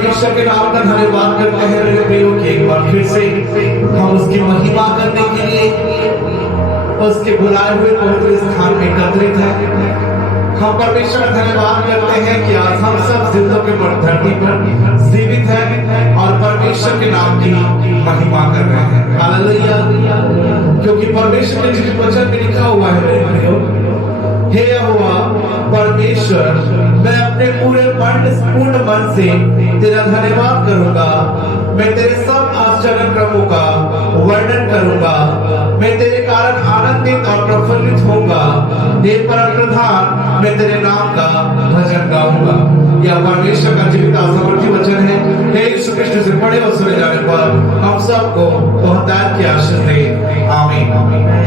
परमेश्वर के नाम का धन्यवाद करते हैं मेरे प्रियो कि एक बार फिर से हम उसकी महिमा करने के लिए उसके बुलाए हुए पवित्र स्थान में एकत्रित हैं। हम परमेश्वर का धन्यवाद करते हैं कि आज हम सब जिंदों के धरती पर जीवित हैं और परमेश्वर के नाम की महिमा कर रहे हैं। हालेलुया। क्योंकि परमेश्वर के जीवित वचन में लिखा हुआ है मेरे प्रियो, हे यहोवा परमेश्वर, मैं अपने पूर्ण मन से तेरा धन्यवाद करूंगा। मैं तेरे सब आश्चर्य क्रमों का वर्णन करूंगा। मैं तेरे कारण आनंदित और प्रफुल्लित होऊंगा। हे परमप्रधान, मैं तेरे नाम का भजन गाऊंगा। यह परमेश्वर का जीवित सामर्थी वचन है। हे यीशु कृष्ण से पढ़े और सुने जाने पर हम सबको बहुतायत की आशीष दे। आमीन।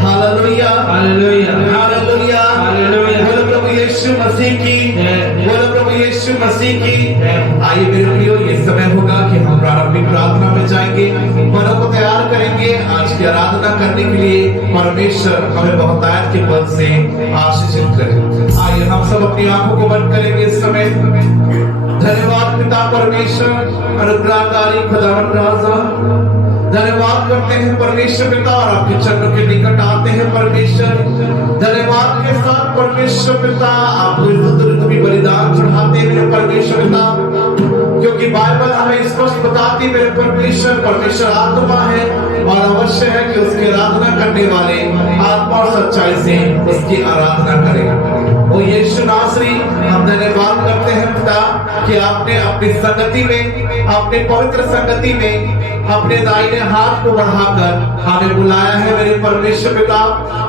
Hallelujah, hallelujah, hallelujah, hallelujah. बोलो प्रभु यीशु मसीह की, बोलो प्रभु यीशु मसीह की। आइए मेरे प्रियो, ये समय होगा कि हम प्रारंभिक प्रार्थना में जाएंगे, मनों को तैयार करेंगे आज की आराधना करने के लिए। परमेश्वर हमें बहुतायत के पद से आशीषित करे। आइए हम सब अपनी आंखों को बंद करेंगे इस समय। धन्यवाद पिता परमेश्वर, अनुग्रहकारी खुदावंद राजा, धन्यवाद करते हैं परमेश्वर पिता और आपके चरणों के निकट आते हैं परमेश्वर। धन्यवाद के साथ परमेश्वर पिता आपको स्तुति बलिदान चढ़ाते हैं परमेश्वर पिता, क्योंकि बाइबल हमें स्पष्ट बताती है परमेश्वर आत्मा है और अवश्य है कि उसकी आराधना करने वाले आत्मा और सच्चाई से उसकी आराधना करें। ओ यीशु नासरी, हम धन्यवाद करते हैं पिता कि आपने अपनी संगति में, अपने पवित्र संगति में अपने दाहिने हाथ को बढ़ाकर हमें बुलाया है मेरे परमेश्वर पिता।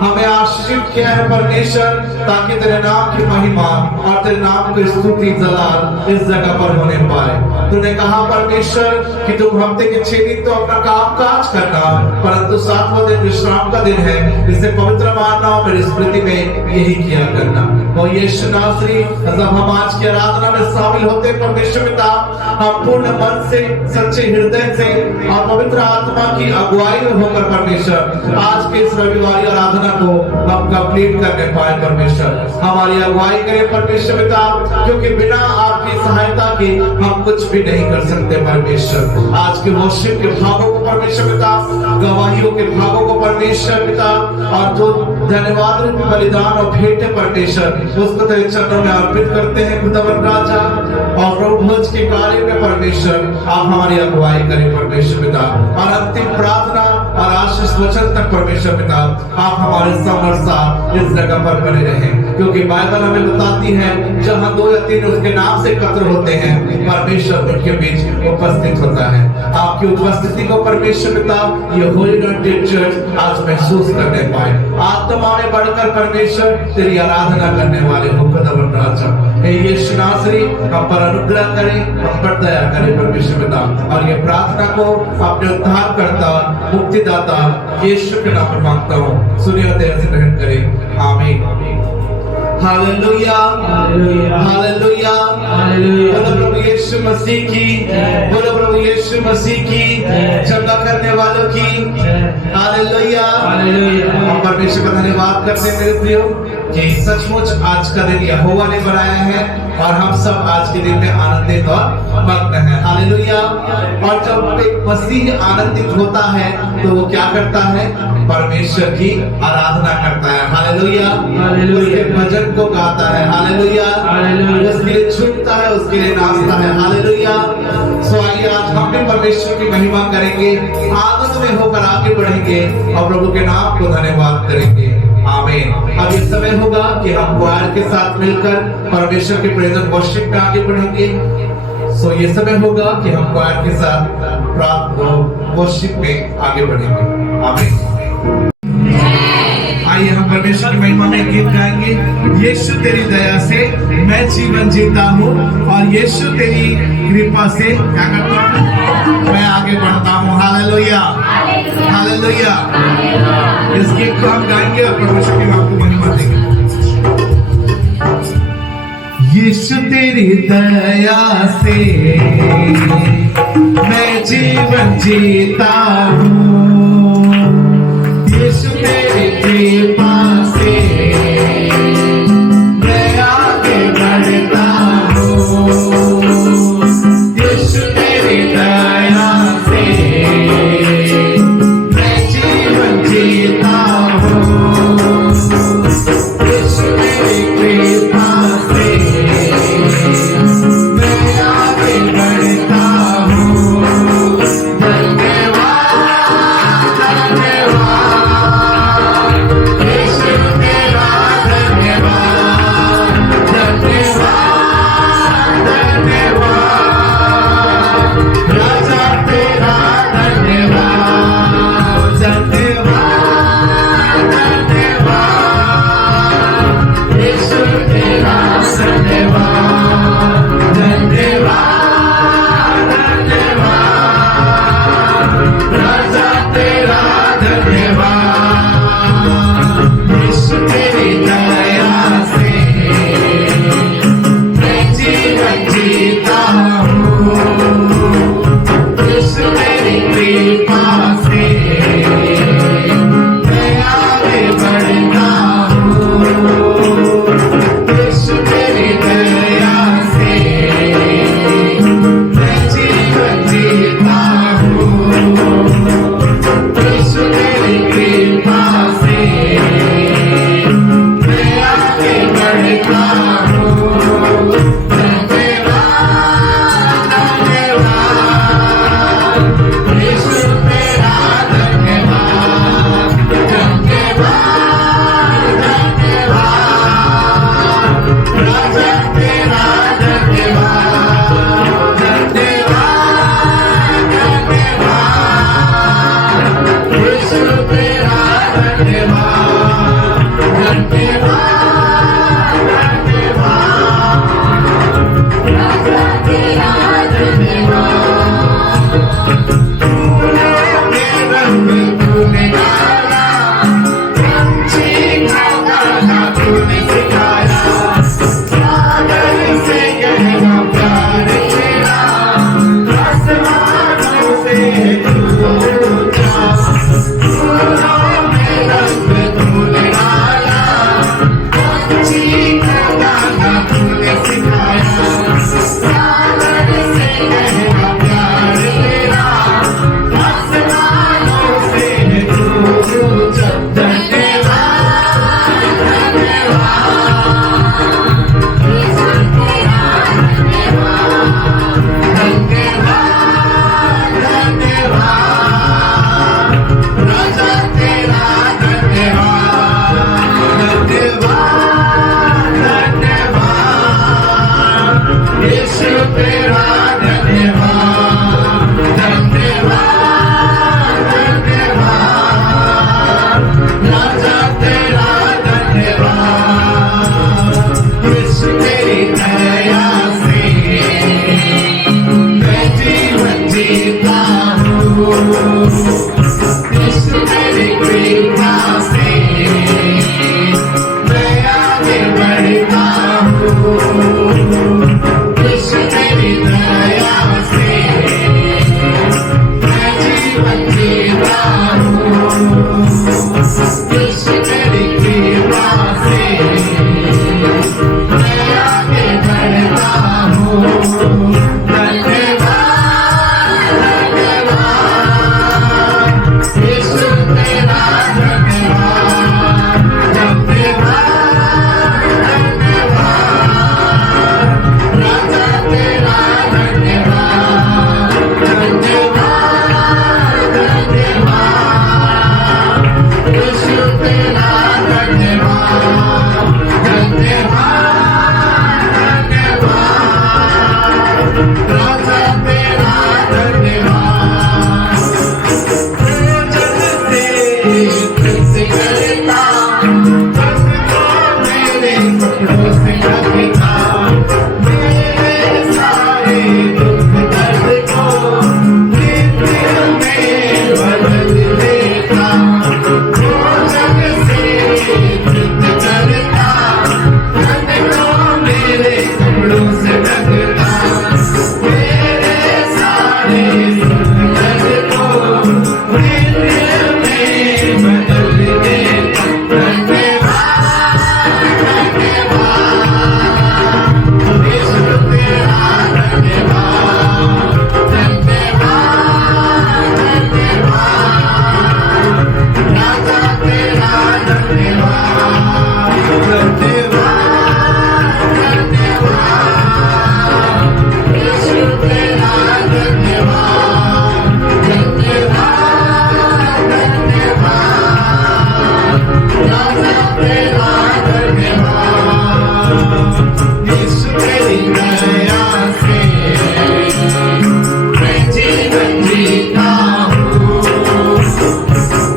हमें आशीषित किया है परमेश्वर, ताकि तेरे नाम की महिमा और तेरे नाम की स्तुति जलाल इस जगह पर होने पाए। तूने कहा परमेश्वर कि तुम हफ्ते के 6 दिन तो अपना काम काज करना, परंतु 7वां दिन विश्राम का दिन है, इसे पवित्र मानना और मेरी स्मृति में यही किया करना। और यीशु नासरी, जब हम आज की आराधना में शामिल होते परमेश्वर पिता, हम पूर्ण मन से, सच्चे हृदय से और पवित्र आत्मा की अगुवाई में होकर परमेश्वर आज के इस रविवार आराधना को हम कंप्लीट करने पाए। परमेश्वर हमारी अगुवाई करें परमेश्वर पिता, क्योंकि बिना आपकी सहायता के हम कुछ भी नहीं कर सकते परमेश्वर। आज के वर्शिप के भागों को परमेश्वर पिता, गवाहियों के भागों को परमेश्वर पिता, और जो धन्यवाद रूपी बलिदान और भेंट है परमेश्वर, उसको तेरे चरणों में अर्पित करते हैं खुदावंद राजा। और प्रभु भोज के कार्य में परमेश्वर आप हमारी अगुवाई करें परमेश्वर पिता, और अंतिम प्रार्थना और आशीष वचन तक परमेश्वर पिता आप हमारे साथ इस जगह पर बने रहें, क्योंकि बाइबल हमें बताती है जहां 2 या 3 उसके नाम से एकत्र होते हैं परमेश्वर उनके बीच उपस्थित होता है। आपकी उपस्थिति को परमेश्वर पिता ये होली नॉटेड चर्च आज महसूस करने पाए। आत्मा में बढ़कर परमेश्वर तेरी आराधना करने वाले हो खुदावंद राजा। यीशु नासरी, हम पर अनुग्रह करें, हम पर दया करें परमेश्वर पिता, और ये प्रार्थना को अपने उद्धारकर्ता मुक्तिदाता यीशु के नाम में मांगता हूँ। सुनिए और दया से ग्रहण करें। आमीन। Hallelujah, hallelujah, hallelujah, hallelujah. बोलो प्रभु यीशु मसीह की, बोलो प्रभु यीशु मसीह की, चंगा करने वालों की। Hallelujah, hallelujah. हम परमेश्वर का धन्यवाद करते हैं मेरे प्रियो कि सचमुच आज का दिन यहोवा ने बनाया है और हम सब आज के दिन में आनंदित और मग्न हैं। हालेलुया। और जब एक मसीह आनंदित होता है तो वो क्या करता है? परमेश्वर की आराधना करता है। हालेलुया, उसके भजन को गाता है। हालेलुया, उसके लिए झूमता है, उसके लिए नाचता है। हालेलुया। सो आइए आज हम भी परमेश्वर की महिमा करेंगे, आनंद में होकर आगे बढ़ेंगे और प्रभु के नाम को धन्यवाद करेंगे। आमीन। अब इस समय होगा कि हम क्वायर के साथ मिलकर परमेश्वर के प्रेजेंट वर्शिप में आगे बढ़ेंगे। सो ये समय होगा कि हम क्वायर के साथ वर्शिप में आगे बढ़ेंगे। आमीन। आइए हम परमेश्वर की महिमा में गीत गाएंगे। यीशु तेरी दया से मैं जीवन जीता हूँ और यीशु तेरी कृपा से क्या करता हूँ? मैं आगे बढ़ता हूँ। Hallelujah, hallelujah. इस गीत को हम गाएंगे और परमेश्वर की महिमा देंगे। यीशु तेरी दया से मैं जीवन जीता हूँ, यीशु तेरी कृपा से मैं आगे बढ़ता हूँ, यीशु यीशु तेरी कृपा से मैं आगे बढ़ता हूँ। यीशु तेरी दया से मैं जीवन जीता हूँ। यीशु तेरी कृपा से मैं आगे बढ़ता हूँ। यीशु तेरा धन्यवाद, धन्यवाद, धन्यवाद। राजा तेरा धन्यवाद, धन्यवाद, धन्यवाद। यीशु तेरा धन्यवाद, धन्यवाद, धन्यवाद। राजा तेरा धन्यवाद। तुझसे करता मेरे सपनों से लगता मेरे सारे दुख दर्द को नृत्य में बदल देता। वो जग से नृत्य करता मन को मेरे सपनों से लगता मेरे सारे दुख दर्द को नृत्य में बदल देता। धन्यवाद, यीशु तेरा धन्यवाद, धन्यवाद, धन्यवाद। राजा तेरा धन्यवाद, धन्यवाद, धन्यवाद। यीशु तेरा धन्यवाद, धन्यवाद, धन्यवाद। राजा तेरा धन्यवाद। यीशु तेरी दया से मैं जीवन जीता हूँ।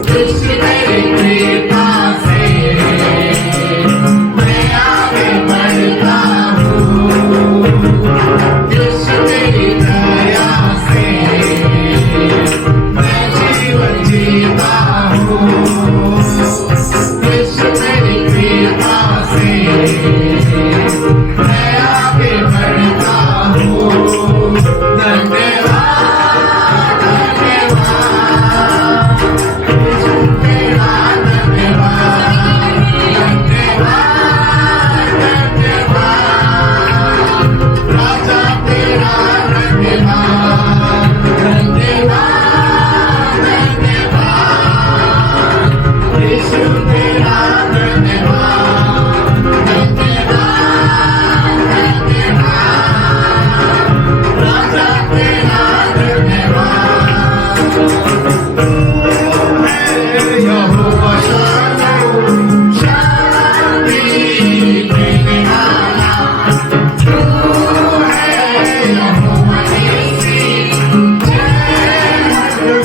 यीशु तेरी कृपा से मैं आगे बढ़ता हूँ। यीशु तेरी दया से मैं जीवन जीता हूँ। यीशु तेरी कृपा से मैं आगे बढ़ता हूँ। धन्यवाद, धन्यवाद। यीशु तेरा धन्यवाद, धन्यवाद, धन्यवाद। राजा तेरा धन्यवाद, धन्यवाद, धन्यवाद। यीशु तेरा धन्यवाद, धन्यवाद, धन्यवाद। राजा तेरा धन्यवाद। तू है यहोवा शालोम, शांति देने वाला। तू है यहोवा नीसी, जय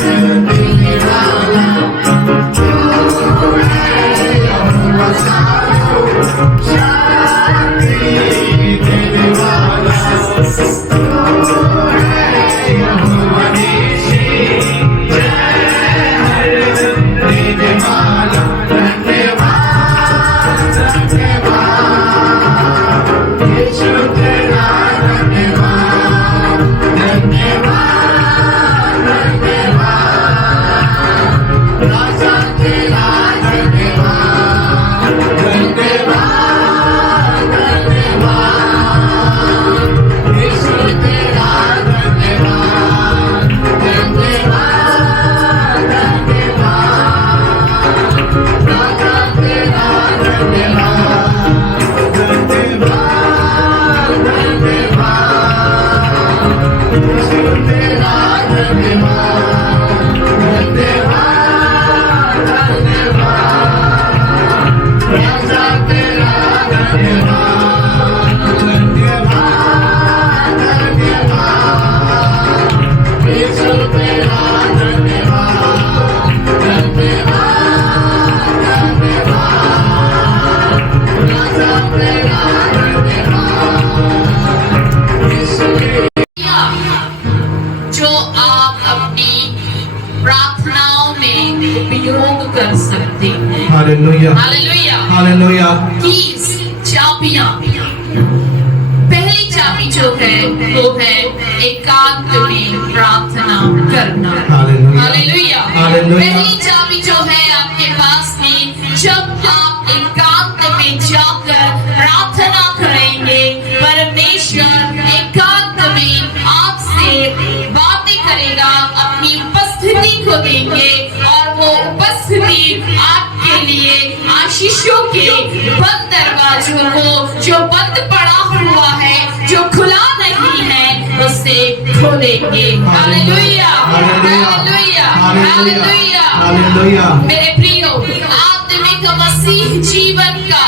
देने वाला। तू है यहोवा शालोम, शांति देने वाला। तू है यहोवा नीसी, जय देने वाला। धन्यवाद, धन्यवाद। यीशु तेरा धन्यवाद, धन्यवाद, धन्यवाद। राजा तेरा धन्यवाद, धन्यवाद, धन्यवाद। यीशु तेरा धन्यवाद, धन्यवाद, धन्यवाद। राजा तेरा धन्यवाद, धन्यवाद, धन्यवाद। यीशु तेरा धन्यवाद, धन्यवाद, धन्यवाद। राजा तेरा धन्यवाद, धन्यवाद, धन्यवाद। यीशु तेरा धन्यवाद, धन्यवाद, धन्यवाद। राजा तेरा धन्यवाद। यीशु जो आप अपनी प्रार्थनाओं में उपयोग कर सकते हैं। Hallelujah hallelujah. हालेलुया। कीज, चाबियां। पहली चाबी जो है वो है एकांत में प्रार्थना करना। Hallelujah hallelujah. हालेलुया। पहली चाबी जो है आपके पास में, जब आप एकांत में जाकर प्रार्थना करेंगे, परमेश्वर एकांत में आपसे बातें करेगा, अपनी उपस्थिति को देंगे और वो उपस्थिति आपके लिए आशीषों के बंद दरवाजों को, जो बंद पड़ा हुआ है, जो खुला नहीं है, उसे खोलेंगे। Hallelujah hallelujah hallelujah hallelujah. मेरे प्रियो, आत्मिक मसीह जीवन का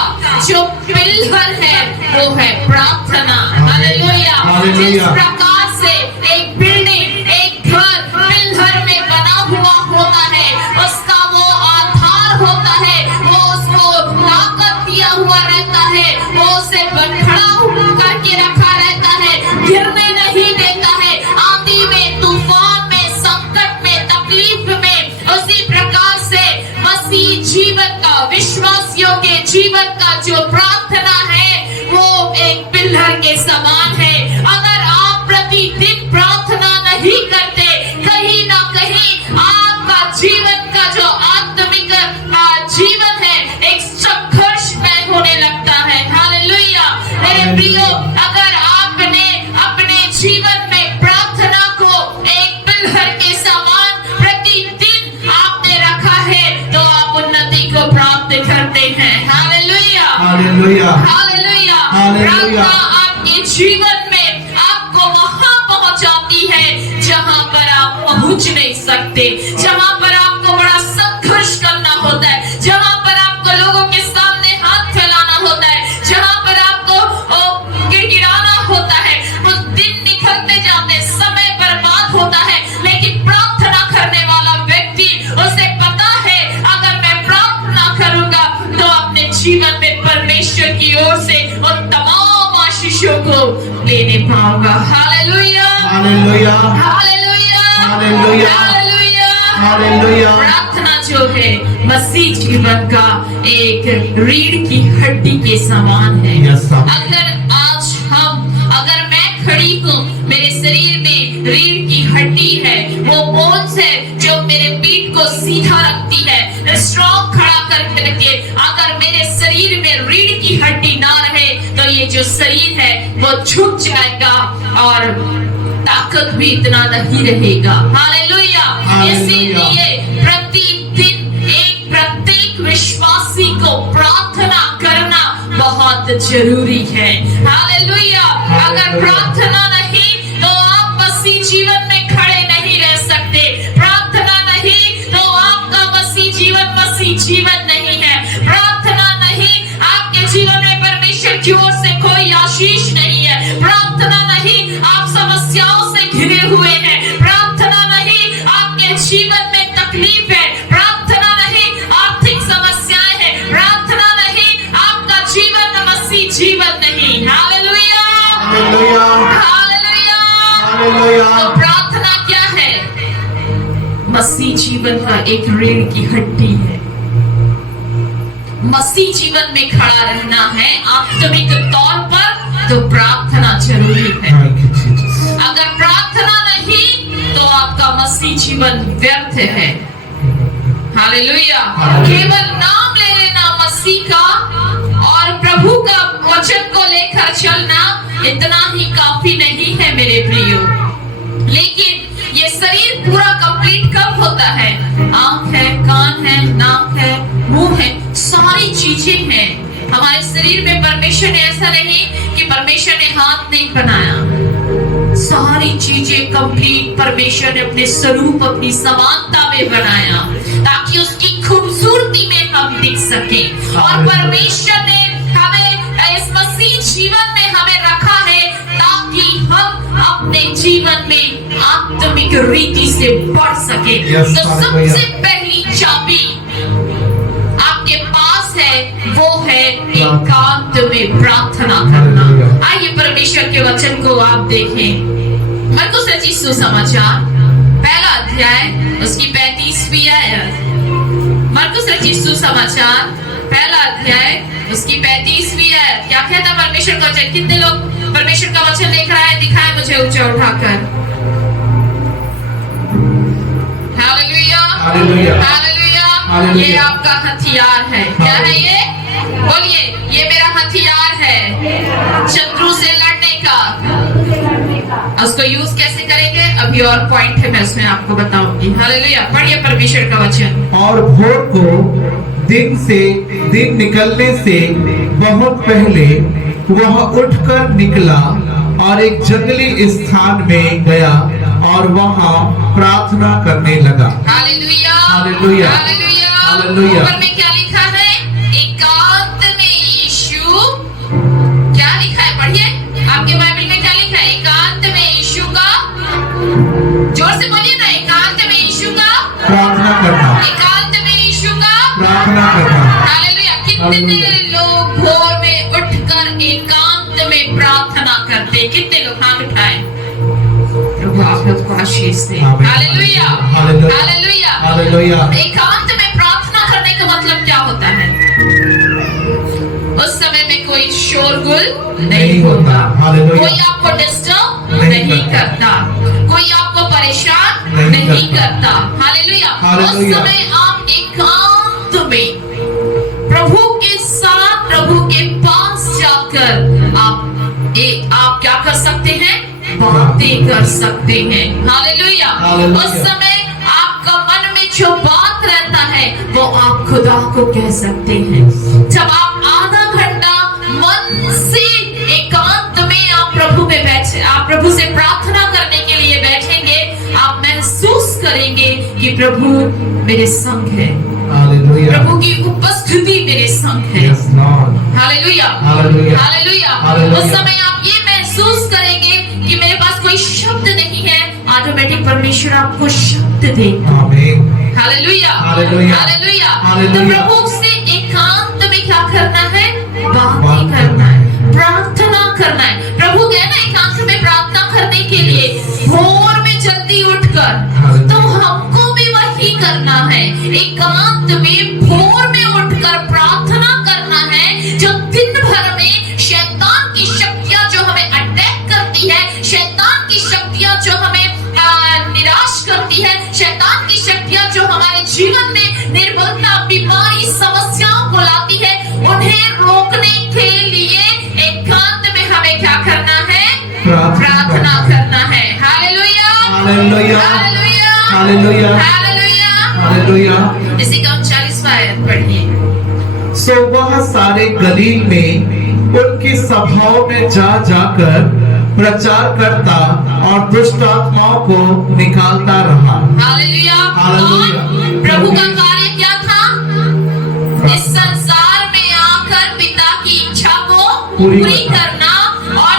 जो पिलर है वो है प्रार्थना। हालेलुया। जिस प्रकार से एक बिल्डिंग, एक घर पिलर में बना हुआ होता है, उसका वो आधार होता है, वो उसको ताकत दिया हुआ रहता है, वो उसे खड़ा करके रखा रहता है, गिरने नहीं देता है, आंधी में, तूफान में, संकट में, तकलीफ में। उसी प्रकार से मसीह जीवन का, विश्वासियों के जीवन का जो प्रार्थना है वो एक पिलर के समान है। अगर आप प्रतिदिन प्रार्थना नहीं करते, कहीं ना कहीं आपका जीवन का जो आत्मिक जीवन है एक संघर्षमय होने लगता है। हालेलुया। मेरे प्रियो, अगर आपने अपने जीवन में प्रार्थना को एक पिलर के समान प्रतिदिन आपने रखा है तो आप उन्नति को प्राप्त करते हैं। Hallelujah hallelujah hallelujah. हालेलुया। प्रार्थना आपके जीवन में आपको वहां पहुंचाती है जहां पर आप पहुंच नहीं सकते, जहां पर आपको बड़ा संघर्ष करना होता है, जहां पर आपको लोगों के सामने हाथ फैलाना होता है, जहां पर आपको गिड़गिड़ाना होता है, उस दिन निकलते जाते समय बर्बाद होता है। लेकिन प्रार्थना करने वाला व्यक्ति, उसे पता है अगर मैं प्रार्थना करूंगा तो अपने जीवन में परमेश्वर की ओर से उन तमाम आशीषों को लेने पाऊंगा। Hallelujah hallelujah hallelujah hallelujah hallelujah hallelujah. प्रार्थना जो है मसीह जीवन का एक रीढ़ की हड्डी के समान है। Yes, sir. अगर मैं खड़ी हूँ, मेरे शरीर में रीढ़ की हड्डी है, वो बोन्स है जो मेरे पीठ को सीधा रखती है, स्ट्रॉन्ग खड़ा करके। अगर मेरे शरीर में रीढ़ की हड्डी ना रहे तो ये जो शरीर है वो झुक जाएगा और ताकत भी इतना नहीं रहेगा। हालेलुया। इसीलिए प्रतिदिन प्रत्येक विश्वासी को प्रार्थना करना बहुत जरूरी है। हालेलुया। अगर प्रार्थना नहीं तो आप मसीह जीवन में खड़े नहीं रह सकते। प्रार्थना नहीं तो आपका मसीह जीवन नहीं है। प्रार्थना नहीं, आपके जीवन में परमेश्वर की ओर से कोई आशीष नहीं है। प्रार्थना नहीं, आप समस्याओं से घिरे हुए हैं। प्रार्थना नहीं, आपके जीवन में तकलीफ है। प्रार्थना नहीं, आर्थिक समस्याएं हैं। प्रार्थना नहीं, आपका जीवन मसीह जीवन नहीं। Hallelujah hallelujah hallelujah. हालेलुया। तो प्रार्थना क्या है? मसीह जीवन का एक रीढ़ की हड्डी है। मसीह जीवन में खड़ा रहना है आत्मिक तौर पर तो प्रार्थना जरूरी है। Thank you, Jesus. अगर प्रार्थना नहीं तो आपका मसीह जीवन व्यर्थ है। हालेलुया। केवल नाम ले लेना मसीह का और प्रभु का वचन को लेकर चलना इतना ही काफी नहीं है मेरे प्रियो। लेकिन ये शरीर पूरा कंप्लीट कब होता है? आंख है, कान है, नाक है, मुंह है, सारी चीजें हैं हमारे शरीर में। परमेश्वर ने ऐसा नहीं कि परमेश्वर ने हाथ नहीं बनाया, सारी चीजें कंप्लीट परमेश्वर ने अपने स्वरूप, अपनी समानता में बनाया ताकि उसकी खूबसूरती में हम दिख सके। और परमेश्वर ने हमें इस मसीह जीवन में हमें रखा है ताकि हम अपने जीवन में आत्मिक रीति से बढ़ सके। Yes, तो सबसे पहली चाबी आपके पास है, वो है एकांत में प्रार्थना करना। आइए परमेश्वर के वचन को आप देखें। मरकुस रचित सुसमाचार 1 अध्याय उसकी 35 मत्ती सुसमाचार पहला अध्याय उसकी 35वीं आयत क्या कहता है परमेश्वर का वचन। कितने लोग परमेश्वर का वचन देख रहा है? दिखाए मुझे ऊंचा उठाकर। Hallelujah hallelujah hallelujah. हालेलुया। ये आपका हथियार है। क्या है ये? बोलिए, ये मेरा हथियार है शत्रु से लड़ने का। उसको यूज कैसे करेंगे अभी और पॉइंट है, मैं उसमें आपको बताऊंगी। हालेलुया। पढ़िए परमेश्वर का वचन। और भोर को दिन निकलने से बहुत पहले वह उठकर निकला और एक जंगली स्थान में गया और वहां प्रार्थना करने लगा। Hallelujah hallelujah hallelujah. हालेलुया। ऊपर में क्या लिखा है? एकांत में यीशु। क्या लिखा है? पढ़िए आपके बाइबल में क्या लिखा है? एकांत में यीशु का, जोर से बोलिए ना, एकांत में यीशु का प्रार्थना करना। एकांत में यीशु का प्रार्थना करना। हालेलुया। कितने लोग भोर में उठकर एकांत में प्रार्थना करते? कितने लोग हाथ उठाएं? प्रभु आप लोग को आशीष दे। आमीन। Hallelujah hallelujah. Hallelujah hallelujah. एकांत में प्रार्थना करने का मतलब क्या होता है? उस समय में कोई शोरगुल नहीं होता, हालेलुया। कोई आपको डिस्टर्ब नहीं नहीं करता, कोई आपको परेशान नहीं नहीं करता। करता। हालेलुया। उस हालेलुया। समय आप एकांत में प्रभु के साथ, प्रभु के पास जाकर आप क्या कर सकते हैं? बातें कर सकते हैं। हालेलुया। हालेलुया। उस समय आपका मन में जो बात रहता है वो आप खुदा को कह सकते हैं। जब आप आधा घंटा मन से एकांत में आप प्रभु में बैठे, आप प्रभु से प्रार्थना करने के लिए बैठेंगे, आप महसूस करेंगे कि प्रभु मेरे संग है, हालेलुया। प्रभु की उपस्थिति मेरे संग है। Yes, Lord. Hallelujah hallelujah. Hallelujah. Hallelujah. उस समय आप ये महसूस करेंगे कि मेरे पास कोई शब्द नहीं है, ऑटोमेटिक परमेश्वर आपको शब्द देगा। आमीन। Hallelujah hallelujah. हालेलुया। तो हालेलुया। प्रभु से एकांत में क्या करना है? बातें बात करना है, प्रार्थना करना है। प्रभु कहे ना एकांत में प्रार्थना करने के लिए भोर में जल्दी उठकर, तो हमको भी वही करना है। एकांत में भोर में उठकर प्रार्थना करना है। जो दिन भर में शैतान की शक्तियां जो हमें अटैक करती है, शैतान की शक्तियां जो हमें निराश करती है, शैतान की शक्तियां जो हमारे जीवन में निर्बलता, बीमारी, समस्याओं को लाती है, उन्हें रोकने के लिए एकांत में हमें क्या करना है? प्रार्थना करना है। Hallelujah hallelujah. Hallelujah hallelujah. Hallelujah. Hallelujah. इसी का 40वां आयत पढ़िए। सो वह सारे गलील में उनकी सभाओं में जा जाकर प्रचार करता और दुष्ट आत्माओं को निकालता रहा। हालेलुया। हालेलुया। प्रभु का कार्य क्या था? इस संसार में आकर पिता की इच्छा को पूरी करना और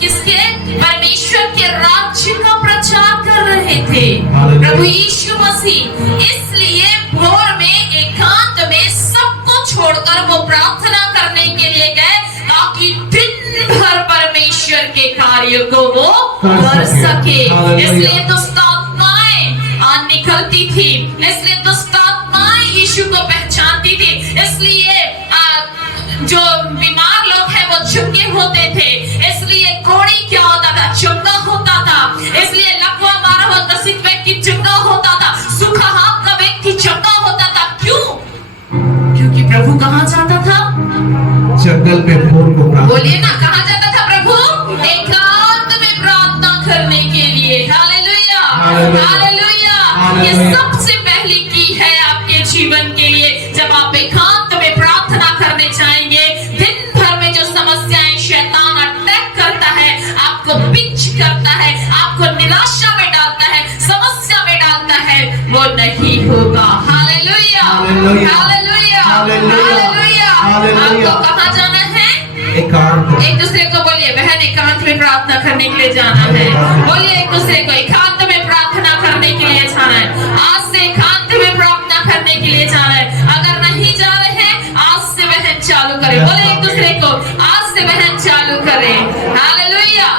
किसके? परमेश्वर के राज्य का प्रचार कर रहे थे हालेलुया। प्रभु यीशु मसीह। इसलिए भोर में एकांत में सबको छोड़कर वो प्रार्थना करने के लिए गए, ताकि दिन भर परमेश्वर के कार्य को वो कर सके। इसलिए दुष्ट आत्माएं निकलती थी, इसलिए दुष्ट आत्माएं यीशु को पहचानती थी। इसलिए जो बीमार लोग हैं वो चंगे होते थे, इसलिए कोड़ी क्या होता था? चंगा होता था। इसलिए लकवा मारा हुआ ग्रसित व्यक्ति चंगा होता था, सूखा हाथ का व्यक्ति चंगा होता था। क्यों? क्योंकि प्रभु कहाँ जाता था? जंगल में भोर को प्रार्थना। बोलिए ना, कहाँ जाता था प्रभु? एकांत में प्रार्थना करने के लिए। Hallelujah hallelujah. हालेलुया। ये सबसे पहली की है आपके जीवन के लिए। जब आप एकांत में प्रार्थना करने जाएंगे, दिन भर में जो समस्याएं शैतान अटैक करता है, आपको पिंच करता है, आपको निराशा में डालता है, समस्या में डालता है, वो नहीं होगा। Hallelujah hallelujah. Hallelujah hallelujah. Hallelujah. आपको कहाँ जाना है? एकांत। एक दूसरे को बोलिए, बहन एकांत में प्रार्थना करने के लिए जाना है। बोलिए एक दूसरे को, एकांत में प्रार्थना करने के लिए जाना है। आज से एकांत में प्रार्थना करने के लिए जाना है। अगर नहीं जा रहे हैं, आज से बहन चालू करें। बोले एक दूसरे को, आज से बहन चालू करें। Hallelujah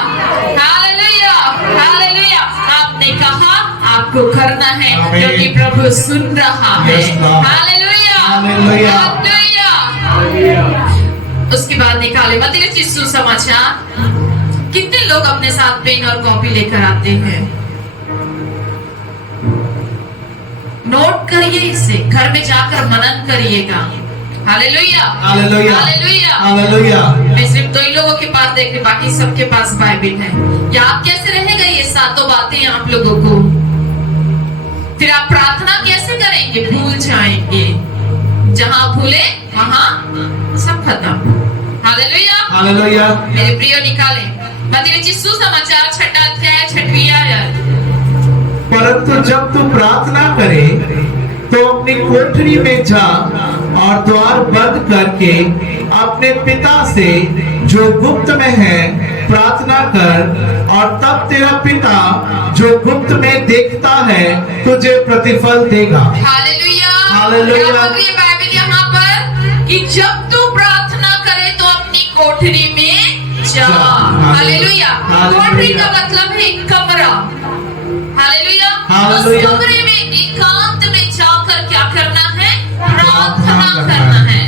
hallelujah hallelujah. आपने कहा आपको करना है, क्योंकि प्रभु सुन रहा है। Yes, Lord. Hallelujah hallelujah. Hallelujah. उसके बाद निकाले मत्ती रचित सुसमाचार। कितने लोग अपने साथ पेन और कॉपी लेकर आते हैं? नोट करिए इसे, घर में जाकर मनन करिएगा। Hallelujah, hallelujah, hallelujah, hallelujah. मैं सिर्फ दो ही लोगों के पास देख रही, बाकी सबके पास बाइबल है। याद कैसे रहेगा ये सातों बातें आप लोगों को? फिर आप प्रार्थना कैसे करेंगे? भूल जाएंगे। जहां भूले वहां सब खत्म। Hallelujah, hallelujah. मेरे प्रियो निकाले मत्ती रचित सुसमाचार 6 अध्याय 6 आयत। परंतु जब तू प्रार्थना करे तो अपनी कोठरी में जा और द्वार बंद करके अपने पिता से जो गुप्त में है प्रार्थना कर, और तब तेरा पिता जो गुप्त में देखता है तुझे प्रतिफल देगा। Hallelujah, hallelujah. क्या बोल रही है बाइबल यहाँ पर? कि जब तू प्रार्थना करे तो अपनी कोठरी में जा। हालेलुया। कोठरी का मतलब है कमरा। हालेलुया। उस कमरे में एकांत में जाकर क्या करना है? प्रार्थना करना है।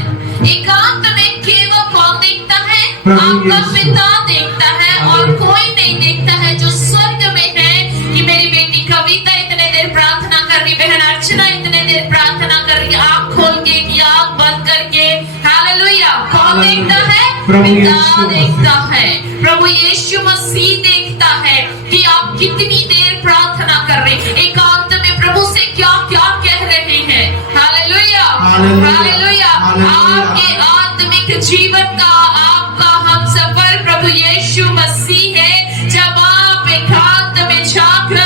एकांत में केवल कौन देखता है? आपका पिता देखता है, और कोई नहीं देखता है। जो स्वर्ग में है कि मेरी बेटी कविता इतने देर प्रार्थना कर रही, बहन अर्चना इतने देर प्रार्थना कर रही, आँख खोल के या आँख बंद करके। हालेलुया। कौन देखता है? पिता देखता है। प्रभु यीशु मसीह देखता है कि आप कितनी देर प्रार्थना कर रहे हैं, एकांत में प्रभु से क्या क्या कह रहे हैं। Hallelujah, hallelujah. आपके आत्मिक जीवन का आपका हम सफर प्रभु यीशु मसीह है। जब आप एकांत में जाकर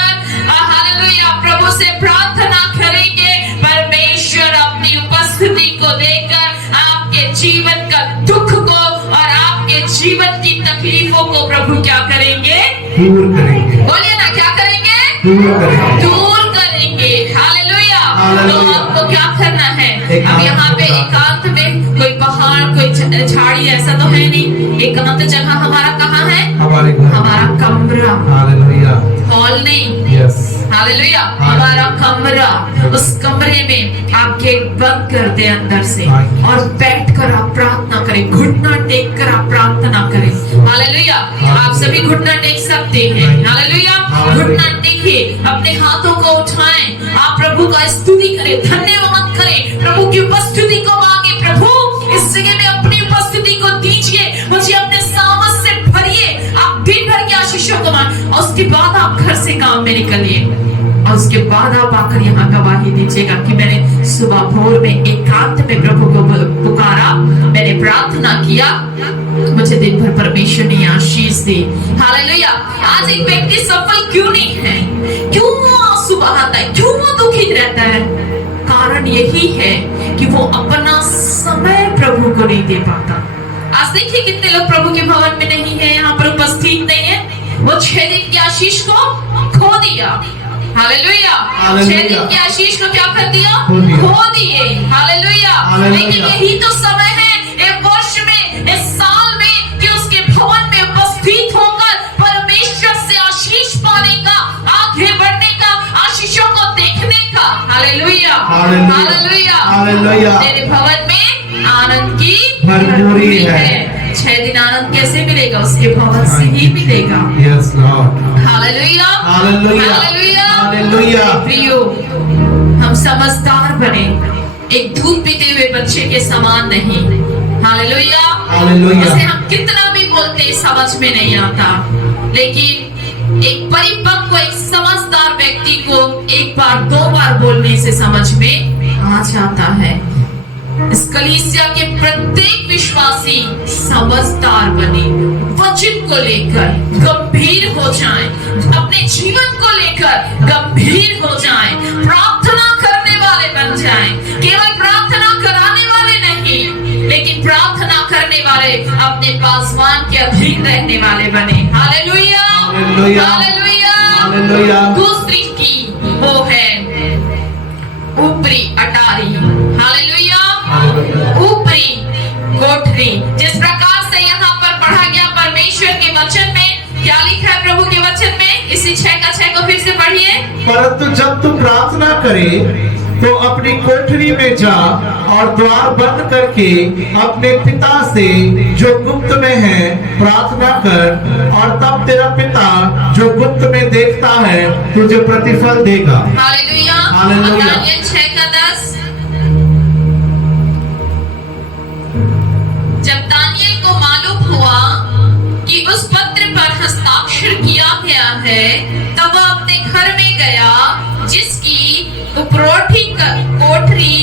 हालेलुया प्रभु से प्रार्थना करेंगे, परमेश्वर अपनी उपस्थिति को देकर आपके जीवन का दुख को और आपके जीवन की तकलीफों को प्रभु क्या करेंगे? दूर करेंगे। बोलिए ना, क्या करेंगे? दूर करेंगे। दूर करेंगे। हालेलुया। तो आपको क्या करना है? अब यहाँ पे एकांत में कोई पहाड़, कोई झाड़ी ऐसा तो है नहीं। एकांत जगह हमारा कहाँ है? हमारे घर, हमारा कमरा। हालेलुया। हॉल नहीं। यस। हालेलुया। हमारा कमरा। उस कमरे में आप गेट बंद कर दे अंदर से और बैठकर आप प्रार्थना करें। घुटना टेक कर आप प्रार्थना करें। हालेलुया। आप सभी घुटना टेक सकते हैं। हालेलुया। घुटना टेकिए, अपने हाथों को उठाएं, आप प्रभु का स्तुति करें, धन्यवाद करें, प्रभु की उपस्थिति को मांगे। प्रभु इस जगह में अपनी उपस्थिति को दीजिए, मुझे अपने सामर्थ से भरिए। आप दिन भर की आशीषों को मांगे, और उसके बाद आप घर से काम में निकलिए, और उसके बाद आप आकर यहाँ गवाही दीजिएगा कि मैंने सुबह भोर में एकांत में प्रभु को पुकारा, मैंने प्रार्थना किया, मुझे दिन भर परमेश्वर ने आशीष दी। हालेलुया। आज एक व्यक्ति सफल क्यों नहीं है? क्यों वो आंसू बहाता है? क्यों वो दुखी रहता है? कारण यही है कि वो अपना समय प्रभु को नहीं दे पाता। आज देखिए कितने लोग प्रभु के भवन में नहीं है, यहाँ पर उपस्थित नहीं है। वो 6 दिन की आशीष को खो दिया। हालेलुया। 6 दिन की आशीष को क्या कर दिया? खो दिए। हालेलुया। लेकिन यही तो समय है एक वर्ष में, इस साल में, कि उसके भवन में उपस्थित होकर परमेश्वर से आशीष पाने का, आगे बढ़ने का, आशीषों को देखने का। Hallelujah, hallelujah, hallelujah. तेरे भवन में आनंद की भरपूरी है। 6 दिन आनंद कैसे मिलेगा? उसके भवन से ही मिलेगा। Yes Lord. Hallelujah, hallelujah, hallelujah, hallelujah. प्रियो, हम समझदार बने, एक दूध पीते हुए बच्चे के समान नहीं। Hallelujah, hallelujah. जैसे हम कितना भी बोलते समझ में नहीं आता, लेकिन एक परिपक्व, एक समझदार व्यक्ति को एक बार 2 बार बोलने से समझ में आ जाता है। इस कलीसिया के प्रत्येक विश्वासी समझदार बने, वचन को लेकर गंभीर हो जाएं, अपने जीवन को लेकर गंभीर हो जाएं, प्रार्थना करने वाले बन जाएं। केवल प्रार्थना कराने वाले नहीं, लेकिन प्रार्थना करने वाले, अपने पासवान के अधीन रहने वाले बने। Hallelujah, hallelujah, hallelujah, hallelujah. दूसरी की वो है ऊपरी अटारी। हालेलुया, ऊपरी कोठरी। जिस प्रकार से यहाँ पर पढ़ा गया परमेश्वर के वचन में, क्या लिखा है प्रभु के वचन में? इसी 6 का 6 को फिर से पढ़िए। परंतु जब तू प्रार्थना करे तो अपनी कोठरी में जा और द्वार बंद करके अपने पिता से जो गुप्त में है प्रार्थना कर, और तब तेरा पिता जो गुप्त में देखता है तुझे प्रतिफल देगा। हालेलुया। हालेलुया। दानियल 6:10। जब दानियल को मालूम हुआ कि उस पत्र पर हस्ताक्षर किया गया है, तब वह अपने घर में गया, जिसकी उपरोठी कोठरी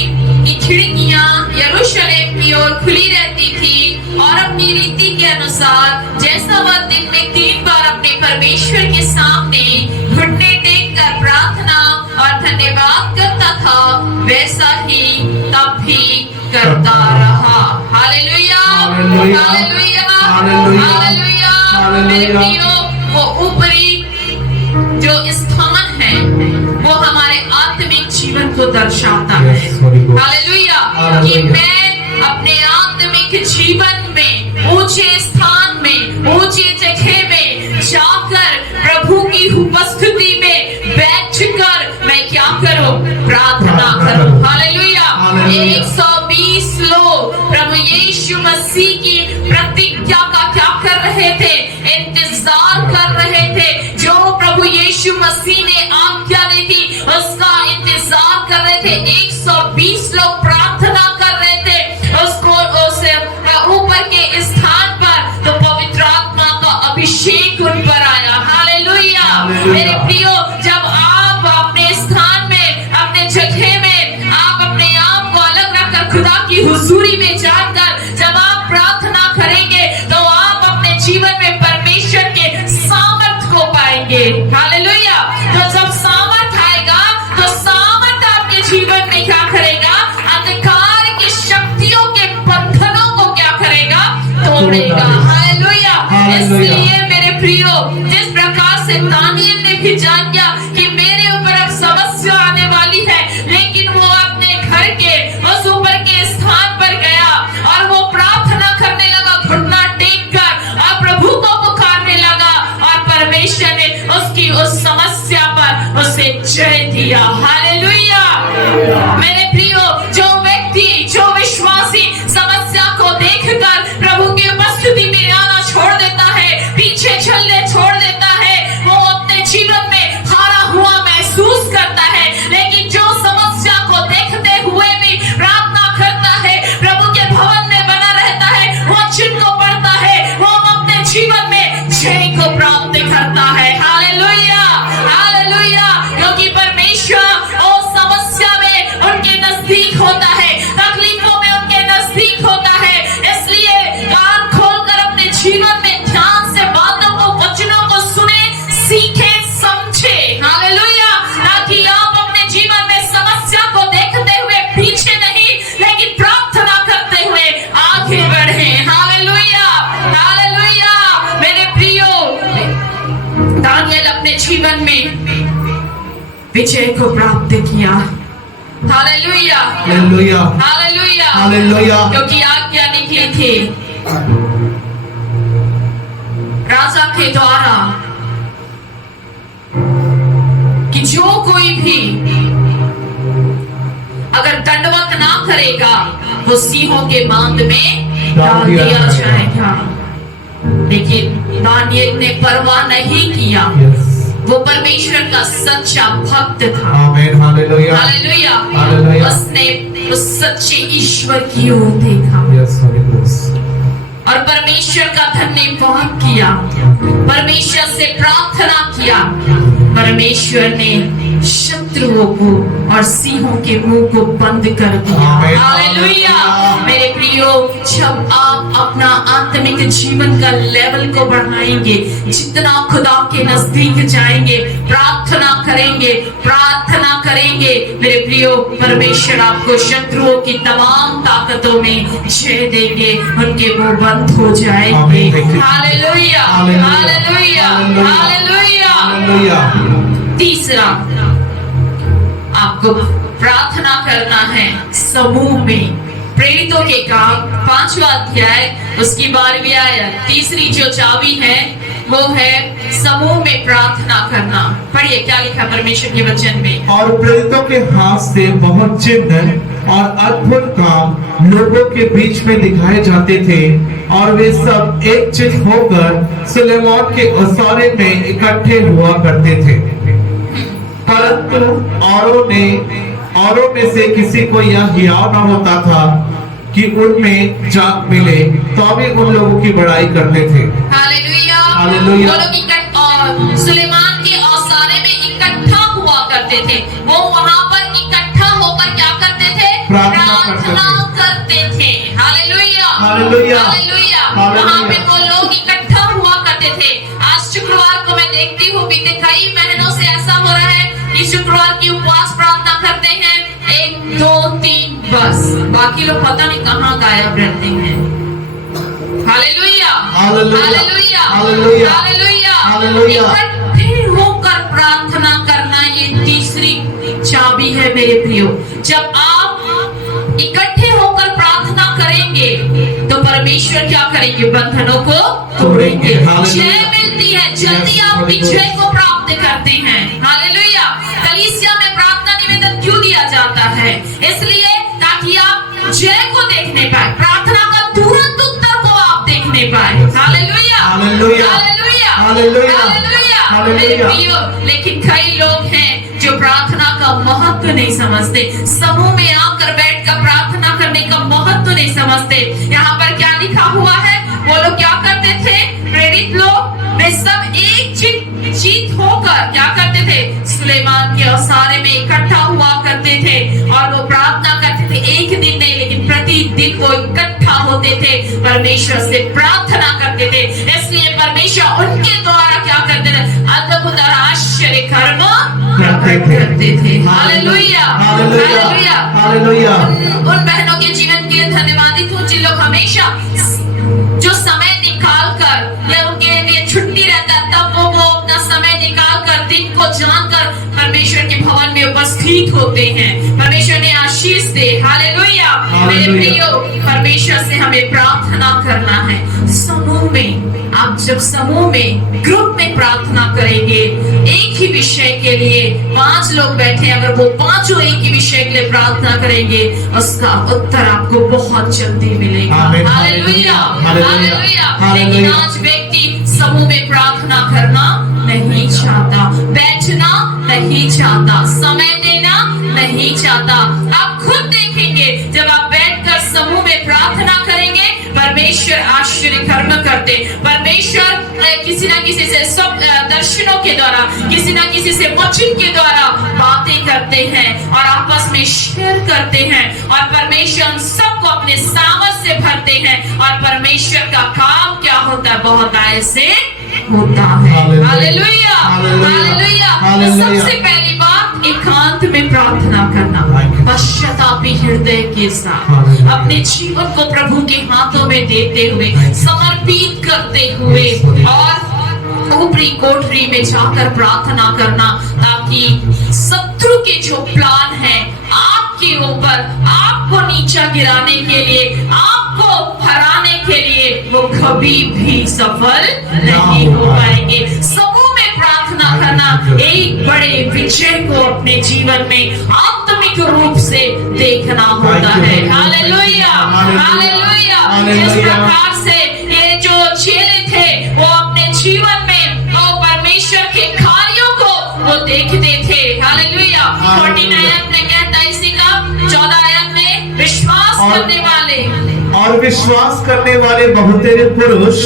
की खिड़कियां यरूशलेम की ओर खुली रहती थी, और अपनी रीति के अनुसार जैसा वह दिन में 3 बार अपने परमेश्वर के सामने घुटने टेक कर प्रार्थना और धन्यवाद करता था, वैसा ही तब भी करता रहा। Hallelujah, hallelujah, hallelujah, hallelujah, hallelujah. मेरे हालेलुया। प्रियो, वो ऊपरी जो स्थान है वो हमारे आत्मिक जीवन को दर्शाता है। Yes, very good. Hallelujah. Hallelujah. कि मैं अपने आत्मिक जीवन में ऊंचे स्थान में, ऊंचे जगह में जाकर प्रभु की उपस्थिति में बैठकर मैं क्या करूं? प्रार्थना करूं। हालेलुया। हालेलुया। 120 लोग प्रभु यीशु मसीह की प्रतिज्ञा का क्या कर रहे थे? इंतजार कर रहे थे। जो प्रभु यीशु मसीह ने आज्ञा दी थी उसका इंतजार कर रहे थे। 120 लोग प्रार्थना कर रहे थे उसको, उसे ऊपर के स्थान पर, तो पवित्र आत्मा का अभिषेक उन पर आया। हालेलुया। मेरे प्रियो, जब आप अपने स्थान में, अपने जगह में, आप अपने आप को अलग रखकर खुदा की हुजूरी में जाकर जब आप प्रार्थना करेंगे, तो आप अपने जीवन में परमेश्वर के सामर्थ को पाएंगे। हालेलुया। तो जब सामर्थ आएगा, तो सामर्थ आपके जीवन में क्या करेगा? अंधकार की शक्तियों के बंधनों को क्या करेगा? तोड़ेगा। हालेलुया। इसलिए मेरे प्रियो, जिस प्रकार से दानियल ने भी जान गया कि मेरे ऊपर अब समस्या आने वाली है, लेकिन वो अपने घर के उस ऊपर के स्थान पर गया और वो प्रार्थना करने लगा, घुटना टेक कर, और प्रभु को पुकारने लगा, और परमेश्वर ने उसकी उस समस्या पर उसे जय दिया। हालेलुया। मेरे प्रियो, जो व्यक्ति, जो विश्वासी समस्या को देखकर प्रभु की उपस्थिति में आना छोड़ देता है, पीछे चलने छोड़ देता है, वो अपने जीवन में हारा हुआ महसूस करता है। लेकिन जो समस्या को देखते हुए भी प्रार्थना करता है, प्रभु के भवन में बना रहता है, वचन को पढ़ता है, वो अपने जीवन में जय को प्राप्त करता है। Hallelujah, hallelujah. क्योंकि परमेश्वर उस समस्या में उनके नजदीक होता है, तकलीफों में उनके नजदीक होता है। इसलिए कान खोलकर अपने जीवन में ध्यान से बातों को, वचनों को सुने, सीखे, समझे। हालेलुया। ताकि आप अपने जीवन में समस्या को देखते हुए पीछे नहीं, लेकिन प्रार्थना करते हुए आगे बढ़े। Hallelujah, hallelujah. मेरे प्रियो, दानियल अपने जीवन में विजय को प्राप्त किया। Hallelujah, hallelujah, hallelujah, hallelujah. क्योंकि आज्ञा निकली थी राजा के द्वारा कि जो कोई भी अगर दंडवत ना करेगा, वो सिंहों के बांध में डाल दिया जाएगा। लेकिन दानियल ने परवाह नहीं किया। Yes. वो परमेश्वर का सच्चा भक्त था। आमीन। Hallelujah, hallelujah. हालेलुया। उसने उस सच्चे ईश्वर की ओर देखा Yes, Holy Ghost. और परमेश्वर का धन्यवाद किया, परमेश्वर से प्रार्थना किया। परमेश्वर ने शत्रुओं को और सिंहों के मुंह को बंद कर दिया। आमीन। हालेलुया। मेरे प्रियो, जब आप अपना आत्मिक जीवन का लेवल को बढ़ाएंगे, जितना खुदा के नजदीक जाएंगे, प्रार्थना करेंगे, प्रार्थना करेंगे, मेरे प्रियो, परमेश्वर आपको शत्रुओं की तमाम ताकतों में जय देंगे, उनके मुंह बंद हो जाएंगे। आमीन। Hallelujah, hallelujah, hallelujah, hallelujah. Hallelujah. तीसरा, आपको प्रार्थना करना है समूह में। प्रेरितों के काम 5वां अध्याय उसकी 12वीं आयत, तीसरी जो चाबी है वो है समूह में प्रार्थना करना। पढ़िए क्या लिखा परमेश्वर के वचन में। और प्रेरितों के हाथ से बहुत चिन्ह और अद्भुत काम लोगों के बीच में दिखाए जाते थे, और वे सब एकजुट होकर सुलेमान के ओसारे में इकट्ठे हुआ करते थे। परंतु औरों में से किसी को यह हियाव न होता था कि उनमें जाग मिले, तो भी उन लोगों की बड़ाई करते थे। हालेलुया। हालेलुया। वो लोग सुलेमान के औसारे में इकट्ठा हुआ करते थे। वो वहां पर इकट्ठा होकर क्या करते थे? प्रार्थना करते थे। हालेलुया। हालेलुया। हालेलुया। हालेलुया। वहां पे वो लोग इकट्ठा हुआ करते थे। आज शुक्रवार को मैं देखती हूँ बीते कई महीनों से ऐसा हो रहा है कि शुक्रवार की उपवास प्रार्थना करते हैं 1 2 3 बस, बाकी लोग पता नहीं कहाँ गायब रहते हैं। Hallelujah. Hallelujah. Hallelujah. Hallelujah. Hallelujah. Hallelujah. इकट्ठे होकर प्रार्थना करना ये तीसरी चाबी है मेरे प्रियो। जब आप इकट्ठे होकर प्रार्थना करेंगे तो परमेश्वर क्या करेंगे? बंधनों को तोड़ेंगे, जय मिलती है, जल्दी आप विजय को प्राप्त करते हैं। हालेलुया। कलीसिया में प्रार्थना निवेदन क्यों दिया जाता है? इसलिए ताकि आप जय को देखने पाए, प्रार्थना का तुरंत उत्तर को आप देखने पाए। Hallelujah. Hallelujah. Hallelujah. Hallelujah. Hallelujah. Hallelujah. मेरे प्रियो, लेकिन कई लोग हैं जो प्रार्थना का महत्व नहीं समझते, समूह में आकर बैठकर प्रार्थना करने का महत्व नहीं समझते। यहाँ पर क्या लिखा हुआ है? वो लोग क्या करते थे? प्रेरित लोग वे सब एक जीत होकर क्या करते थे? सुलेमान के ओसारे में इकट्ठा हुआ करते थे और वो प्रार्थना करते थे। एक दिन नहीं लेकिन प्रतिदिन वो इकट्ठा होते थे, परमेश्वर से प्रार्थना करते थे। इसलिए परमेश्वर उनके द्वारा क्या करते थे? अद्भुत और आश्चर्य कर्म करते थे। हालेलुया। हालेलुया। हालेलुया। उन बहनों के जीवन के लिए धन्यवादित हूँ जिन लोग हमेशा जो समय निकाल कर या उनके लिए छुट्टी रहता है तब वो अपना समय निकाल कर दिन को जानकर परमेश्वर के भवन में उपस्थित होते हैं। परमेश्वर ने आशीष दे। हालेलुया। मेरे प्रियो, परमेश्वर से हमें प्रार्थना करना है समूह में। आप जब समूह में ग्रुप में प्रार्थना करेंगे, एक ही विषय के लिए 5 लोग बैठे, अगर वो 5 एक ही विषय के लिए प्रार्थना करेंगे उसका उत्तर आपको बहुत जल्दी मिलेगा। हालेलुया। हालेलुया। लेकिन आज व्यक्ति समूह में प्रार्थना करना नहीं चाहता, बैठना नहीं चाहता, समय देना नहीं चाहता। आप खुद देखेंगे जब आप बैठकर समूह में प्रार्थना करेंगे परमेश्वर आश्चर्य कर्म करते। परमेश्वर किसी न किसी से सब दर्शनों के द्वारा, किसी न किसी से वचन के द्वारा बातें करते हैं और आपस में शेयर करते हैं और परमेश्वर उन सबको अपने सामर्थ से भरते हैं और परमेश्वर का काम क्या होता है? बहुत आय से होता है। हालेलुया। हालेलुया। सबसे पहली बात एकांत में प्रार्थना करना, पश्चातापी हृदय के साथ अपने जीवन को प्रभु के हाथों में देते हुए, समर्पित करते हुए और ऊपरी कोठरी में जाकर प्रार्थना करना, ताकि शत्रु के जो प्लान है आपके ऊपर, आपको नीचा गिराने के लिए, आपको हराने के लिए, वो कभी भी सफल नहीं हो पाएंगे। समूह में प्रार्थना करना एक बड़े विजय को अपने जीवन में आत्मिक रूप से देखना होता है। हालेलुया। हालेलुया। जिस प्रकार से ये जो चेले थे वो अपने जीवन में वो परमेश्वर के कार्यों को वो देखते थे। हालेलुया। 14 आयत में कहता है इसी का 14 आयत में विश्वास करने वाले और विश्वास करने वाले बहुतेरे पुरुष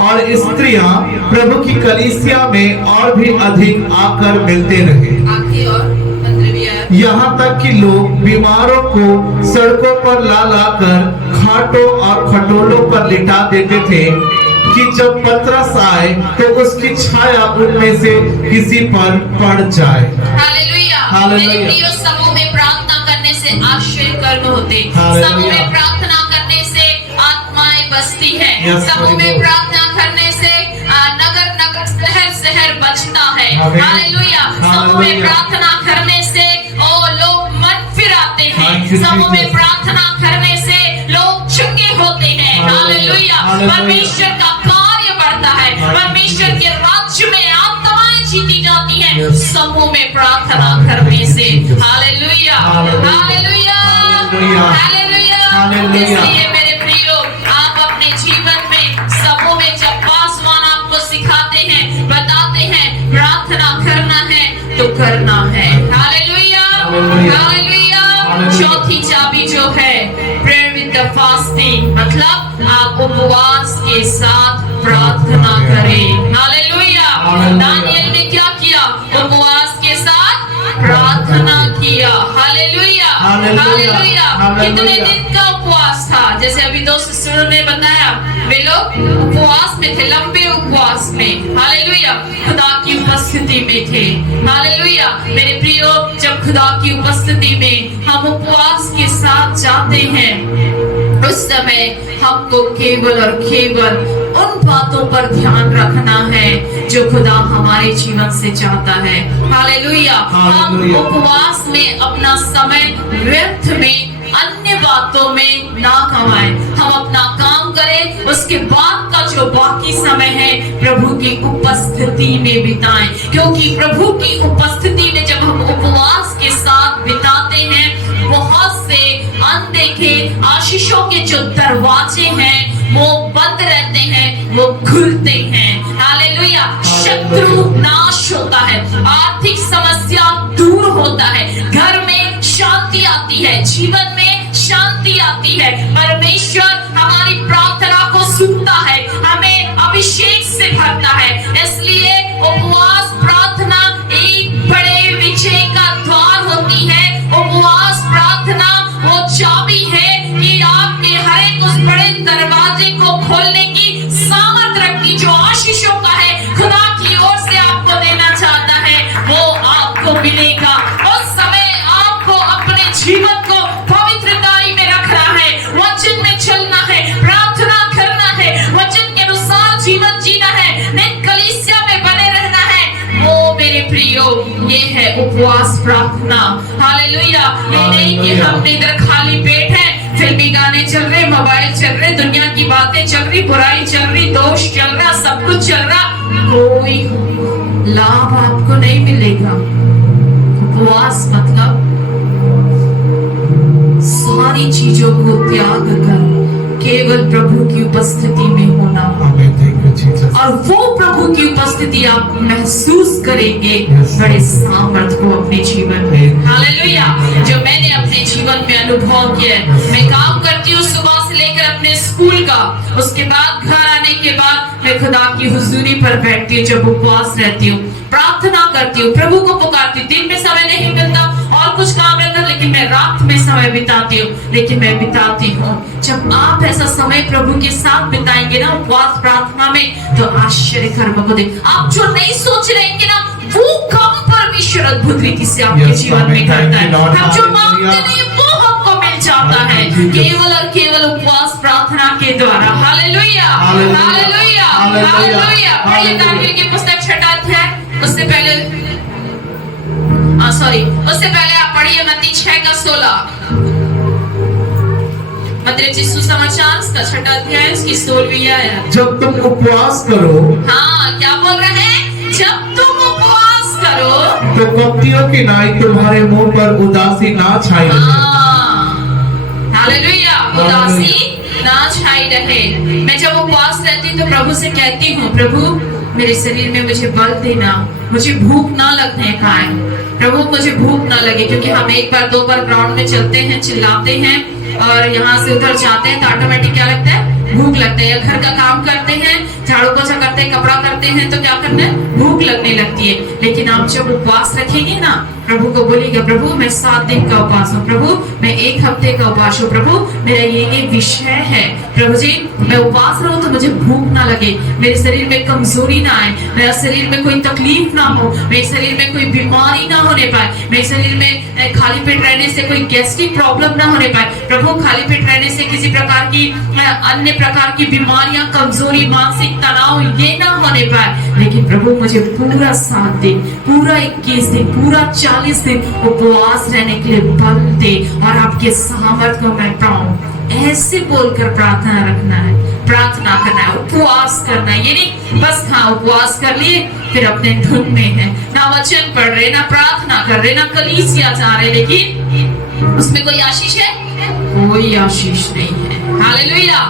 और स्त्रियां प्रभु की कलीसिया में और भी अधिक आकर मिलते रहे। यहाँ तक कि लोग बीमारों को सड़कों पर ला लाकर खाटों और खटोलों पर लिटा देते थे कि जब पतरस आए तो उसकी छाया उनमें से किसी पर पड़ जाए। हालेलुया। मेरे प्रियो, समूह में प्रार्थना करने से आश्चर्य कर्म होते। समूह में प्रार्थना करने से आत्माएं बसती है। समूह में प्रार्थना करने से नगर नगर शहर शहर बचता है। हालेलुया। समूह में प्रार्थना करने से लोग मन फिराते हैं। समूह में प्रार्थना करने से लोग चंगे होते हैं। हालेलुया। परमेश्वर का कार्य बढ़ता है। परमेश्वर के राज्य में आत्माएं जीती जाती हैं समूह में प्रार्थना करने से। Hallelujah, hallelujah, hallelujah. इसलिए मेरे प्रियो, आप अपने जीवन में समूह में जब पासवान आपको सिखाते हैं, बताते हैं प्रार्थना करना है तो करना है। Hallelujah, hallelujah. चौथी चाबी जो है प्रेयर विद द फास्टिंग, मतलब आप उपवास के साथ प्रार्थना करें। हालेलुया। दानियल ने क्या किया? उपवास के साथ प्रार्थना किया। Hallelujah, hallelujah. कितने दिन का उपवास था? जैसे अभी दो सिस्टरों ने बताया, वे लोग उपवास में थे, लंबे उपवास में। हालेलुया, खुदा की उपस्थिति में थे। हालेलुया। मेरे प्रियो, जब खुदा की उपस्थिति में हम उपवास के साथ जाते हैं, उस समय हमको केवल और केवल उन बातों पर ध्यान रखना है जो खुदा हमारे जीवन से चाहता है। हालेलुया। हम उपवास में अपना समय व्यर्थ में अन्य बातों में ना गवाएं। हम अपना काम करें, उसके बाद का जो बाकी समय है प्रभु की उपस्थिति में बिताएं, क्योंकि प्रभु की उपस्थिति में जब हम उपवास के साथ बिताते हैं, बहुत से अनदेखे आशीषों के जो दरवाजे हैं वो बंद रहते हैं, वो खुलते हैं। हालेलुया। शत्रु नाश होता है, आर्थिक समस्या दूर होता है, घर में शांति आती है, जीवन में शांति आती है। परमेश्वर हमारी प्रार्थना को सुनता है, हमें अभिषेक से भरता है। इसलिए उपवास प्रार्थना एक बड़े विजय का द्वार होती है। उपवास प्रार्थना वो चाबी है कि आपके हर एक उस बड़े दरवाजे को खोलने की सामर्थ रखती, जो आशीषों का है, खुदा की ओर से आपको देना चाहता है, वो आपको मिलेगा। उस समय आपको अपने जीवन को पवित्रताई में रखना है, वचन में चलना है, प्रार्थना करना है, वचन के अनुसार जीवन जीना है, नित्य कलीसिया में बने रहना है। वो मेरे प्रियो, ये है उपवास प्रार्थना। हालेलुया। ये नहीं कि हम इधर खाली पेट है, फिल्मी गाने चल रहे, मोबाइल चल रहे, दुनिया की बातें चल रही, बुराई चल रही, दोष चल रहा, सब कुछ चल रहा, कोई लाभ आपको नहीं मिलेगा। उपवास मतलब सारी चीजों को त्याग कर केवल प्रभु की उपस्थिति में होना, और वो प्रभु की उपस्थिति आप महसूस करेंगे बड़े सामर्थ को अपने जीवन में। हालेलुया। जो मैंने अपने जीवन में अनुभव किया है, मैं काम करती हूँ सुबह से लेकर अपने स्कूल का, उसके बाद घर आने के बाद मैं खुदा की हुजूरी पर बैठती हूँ, जब उपवास रहती हूँ, प्रार्थना करती हूँ, प्रभु को पुकारती हूँ। दिन में समय नहीं मिलता और कुछ काम रहता, लेकिन मैं रात में समय बिताती हूँ, लेकिन मैं बिताती हूँ। जब आप ऐसा समय प्रभु के साथ बिताएंगे ना उपवास प्रार्थना में, तो आश्चर्य कर्म को देख, आप जो नहीं सोच रहेंगे ना, वो काम परमेश्वर अद्भुत रीति से आपके जीवन में करता है। हम जो मांगते नहीं वो हमको मिल जाता है, केवल और केवल उपवास प्रार्थना के द्वारा। Hallelujah, hallelujah, hallelujah. पढ़िए दानियेल की पुस्तक 6वां अध्याय, उससे पहले आप पढ़िए मत्ती 6:16। मत्ती सुसमाचार उसका 6वां अध्याय उसकी 16वीं आयत। जब तुम उपवास करो, हाँ क्या बोल रहे हैं? जब तुम उपवास करो तो कपटियों की नाई तुम्हारे मुंह पर उदासी ना छाई रहे। हालेलुया। उदासी ना छाई रहे। मैं जब उपवास रहती हूँ तो प्रभु से कहती हूँ, प्रभु मेरे शरीर में मुझे बल देना, मुझे भूख ना लगने पाए, प्रभु मुझे भूख ना लगे, क्योंकि हम एक बार दो बार ग्राउंड में चलते हैं, चिल्लाते हैं और यहाँ से उधर जाते हैं तो ऑटोमेटिक क्या लगता है? भूख लगता है। या घर का काम करते हैं, झाड़ू पोछा करते हैं, कपड़ा करते हैं, तो क्या करना है? भूख लगने लगती है। लेकिन आप जब उपवास रखेंगे ना, प्रभु को बोलेगा, प्रभु मैं 7 दिन का उपवास हूँ, प्रभु मैं 1 हफ्ते का उपवास हूँ, प्रभु मेरा ये विषय है, प्रभु जी मैं उपवास रहूं तो मुझे भूख ना लगे, मेरे शरीर में कमजोरी ना आए, मेरे शरीर में कोई तकलीफ ना हो, मेरे शरीर में कोई बीमारी ना होने पाए, मेरे शरीर में खाली पेट रहने से कोई गैस्ट्रिक प्रॉब्लम ना होने पाए, प्रभु खाली पेट रहने से किसी प्रकार की अन्य प्रकार की बीमारियां, कमजोरी, मानसिक तनाव ये ना होने पाए। लेकिन प्रभु मुझे पूरा 7 दिन, पूरा 21 दिन, पूरा 40 दिन उपवास रहने के लिए बल दे और आपके सामर्थ को मैं पाऊं। ऐसे बोलकर प्रार्थना रखना है, प्रार्थना करना है, उपवास करना है। ये नहीं बस हाँ उपवास कर लिए फिर अपने धुन में है, ना वचन पढ़ रहे, ना प्रार्थना कर रहे, ना कलीसिया जा रहे, लेकिन उसमें कोई आशीष है? कोई आशीष नहीं है। हालेलुया।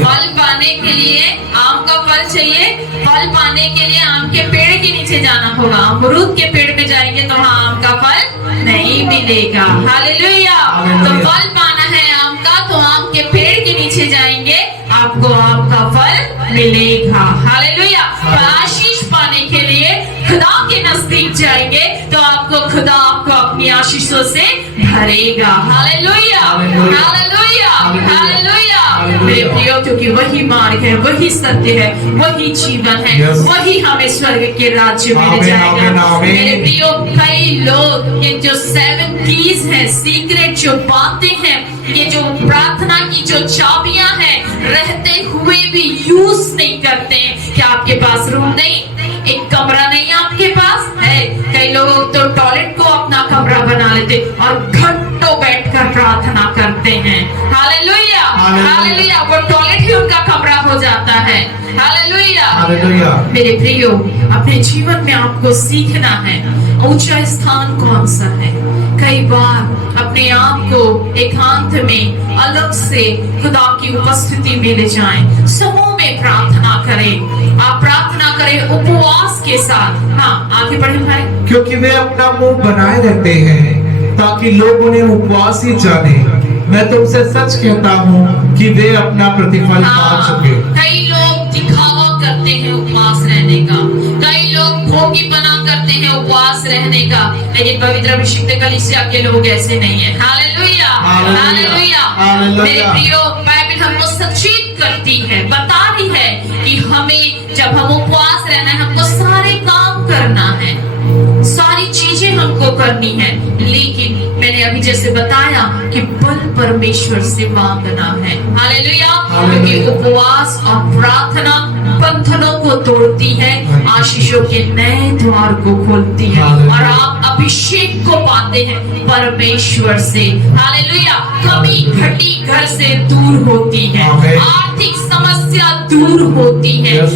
फल पाने के लिए आम का फल चाहिए, फल पाने के लिए आम के पेड़ के नीचे जाना होगा। अमरूद के पेड़ पे जाएंगे तो वहाँ आम का फल नहीं मिलेगा। हालेलुया। तो फल पाना है आम का तो आम के पेड़ के नीचे जाएंगे, आपको आम का फल मिलेगा। हालेलुया। और आशीष पाने के लिए खुदा के नजदीक जाएंगे तो आपको खुदा आपको अपनी आशीषों से भरेगा। Hallelujah, hallelujah, hallelujah. मेरे प्रियो, क्योंकि वही मार्ग है, वही सत्य है, वही जीवन है, वही हमें स्वर्ग के राज्य में ले जाएगा। मेरे प्रियो, कई लोग ये जो 7 कीज है, सीक्रेट जो बातें हैं, ये जो प्रार्थना की जो चाबियां हैं, रहते हुए भी यूज नहीं करते हैं। क्या आपके पास रूम नहीं, एक कमरा नहीं आपके पास है? कई लोग तो टॉयलेट को अपना कमरा बना लेते और घंटों बैठकर प्रार्थना करते हैं। Hallelujah, hallelujah. वो टॉयलेट ही उनका कमरा हो जाता है। हालेलुया। मेरे प्रियो, अपने जीवन में आपको सीखना है ऊंचा स्थान कौन सा है। कई बार अपने आप को एकांत में अलग से खुदा की उपस्थिति में ले जाएं, समूह में प्रार्थना करें। आप प्रार्थना करें उपवास के साथ। हाँ, आगे बढ़े भाई। क्योंकि वे अपना मुंह बनाए रहते हैं ताकि लोग उन्हें उपवास ही जाने। मैं तुमसे सच कहता हूँ कि वे अपना प्रतिफल पा चुके। कई लोग दिखावा करते हैं उपवास रहने का, कई लोग भोगी बना करते हैं उपवास रहने का, लेकिन पवित्र अभिषिक्त कलीसिया के लोग ऐसे नहीं है। Hallelujah, hallelujah. मेरे प्रियो, बाइबल हमको सचेत करती है, बता रही है कि हमें जब हम उपवास रहना है, हमको सारे काम करना है, सारी चीजें हमको करनी है, लेकिन मैंने अभी जैसे बताया कि बल परमेश्वर से मांगना है। हालेलुया। क्योंकि उपवास और प्रार्थना बंधनों को तोड़ती है, आशीषों के नए द्वार को खोलती है, और आप अभिषेक को पाते हैं परमेश्वर से। हालेलुया। कमी घटी घर से दूर होती है, आर्थिक समस्या दूर होती है।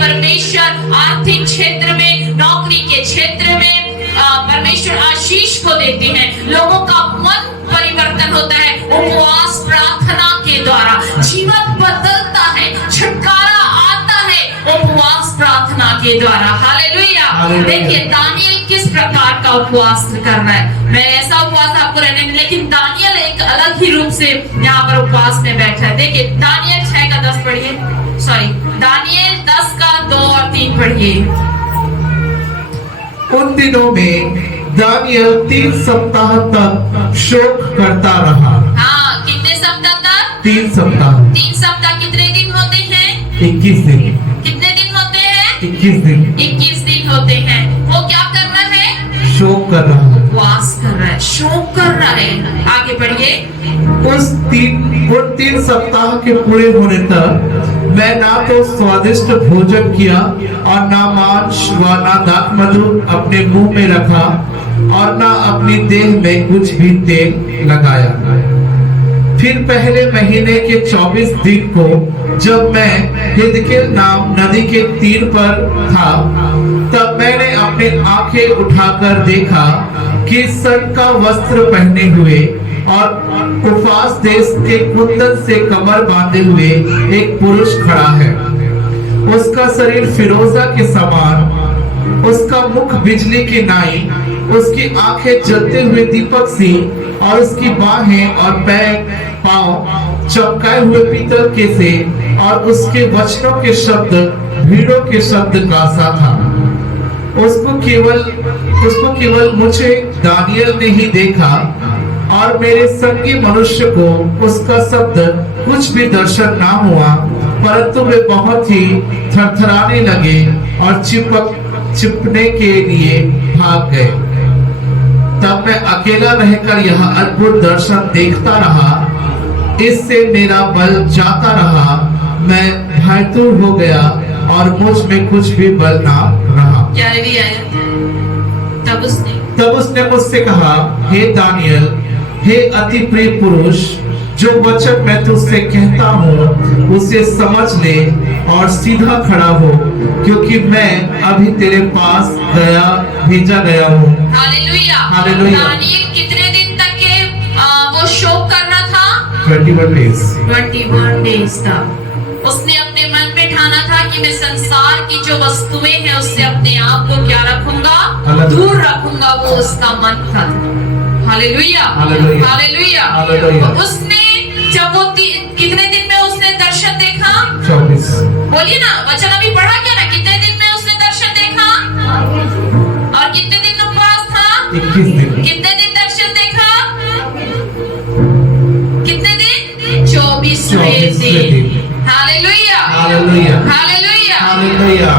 परमेश्वर आर्थिक क्षेत्र में, नौकरी के क्षेत्र में परमेश्वर आशीष को देते हैं। लोगों का मन परिवर्तन होता है उपवास प्रार्थना के द्वारा, जीवन बदलता है, छुटकारा आता है उपवास प्रार्थना के द्वारा। हालेलुया। देखिए दानियल किस प्रकार का उपवास कर रहा है। मैं ऐसा उपवास आपको रहने में, लेकिन दानियल एक अलग ही रूप से यहाँ पर उपवास में बैठा है। देखिए दानियल 6 का 10 पढ़िए, सॉरी दानियल 10 का 2 और 3 पढ़िए। उन दिनों में दानियल 3 सप्ताह तक शोक करता रहा। हाँ, कितने सप्ताह तक? 3 सप्ताह। 3 सप्ताह कितने दिन होते हैं? 21 दिन। कितने दिन होते हैं? 21 दिन। 21 दिन होते हैं। वो क्या कर रहा है? शोक कर रहा है, उपवास कर रहा है, शोक कर रहा है। आगे बढ़िए। उन 3 सप्ताह के पूरे होने तक मैं ना तो स्वादिष्ट भोजन किया और ना मांस व ना दाखमधु अपने मुंह में रखा और ना अपनी देह में कुछ भी तेल लगाया। फिर पहले महीने के 24 दिन को जब मैं हिदकेल नाम नदी के तीर पर था, तब मैंने अपने आंखें उठाकर देखा कि सन का वस्त्र पहने हुए और उफास देश के कुंदन से कमर बांधे हुए एक पुरुष खड़ा है। उसका शरीर फिरोजा के समान, उसका मुख बिजली की नाई, उसकी आंखें जलते हुए दीपक सी, और उसकी बाहें और पैर पांव चमकाए हुए पीतल के से, और उसके वचनों के शब्द भीड़ों के शब्द का सा था। उसको केवल मुझे दानियल ने ही देखा, और मेरे संगी मनुष्य को उसका शब्द कुछ भी दर्शन ना हुआ, परंतु वे बहुत ही थरथराने लगे और चिपने के लिए भाग गए। तब मैं अकेला रहकर यह अद्भुत दर्शन देखता रहा। इससे मेरा बल जाता रहा, मैं भयतुर हो गया और मुझ में कुछ भी बल ना रहा। क्या भी आया? तब उसने मुझसे कहा, हे दानियल, हे अति प्रिय पुरुष, जो वचन मैं तुझसे कहता हूँ उसे समझ ले और सीधा खड़ा हो, क्योंकि मैं अभी तेरे पास भेजा गया हूँ। हालेलुया। हालेलुया। दानियेल कितने दिन तक के वो शोक कर रहा था? 21 days। 21 डेज तक उसने अपने मन में ठाना था कि मैं संसार की जो वस्तुएं हैं उससे अपने आप को क्या रखूंगा? अलग। दूर रखूंगा। वो उसका मन था। हालेलुया। हालेलुया। हालेलुया। हालेलुया। उसने जब वो कितने दिन में उसने दर्शन देखा? 24। बोलिए ना, वचन अभी पढ़ा क्या ना? कितने दिन में उसने दर्शन देखा? और कितने दिन उपवास था? 21 दिन। कितने दिन दर्शन देखा? कितने दिन? 24वें दिन। हालेलुया। हालेलुया। हालेलुया। हालेलुया।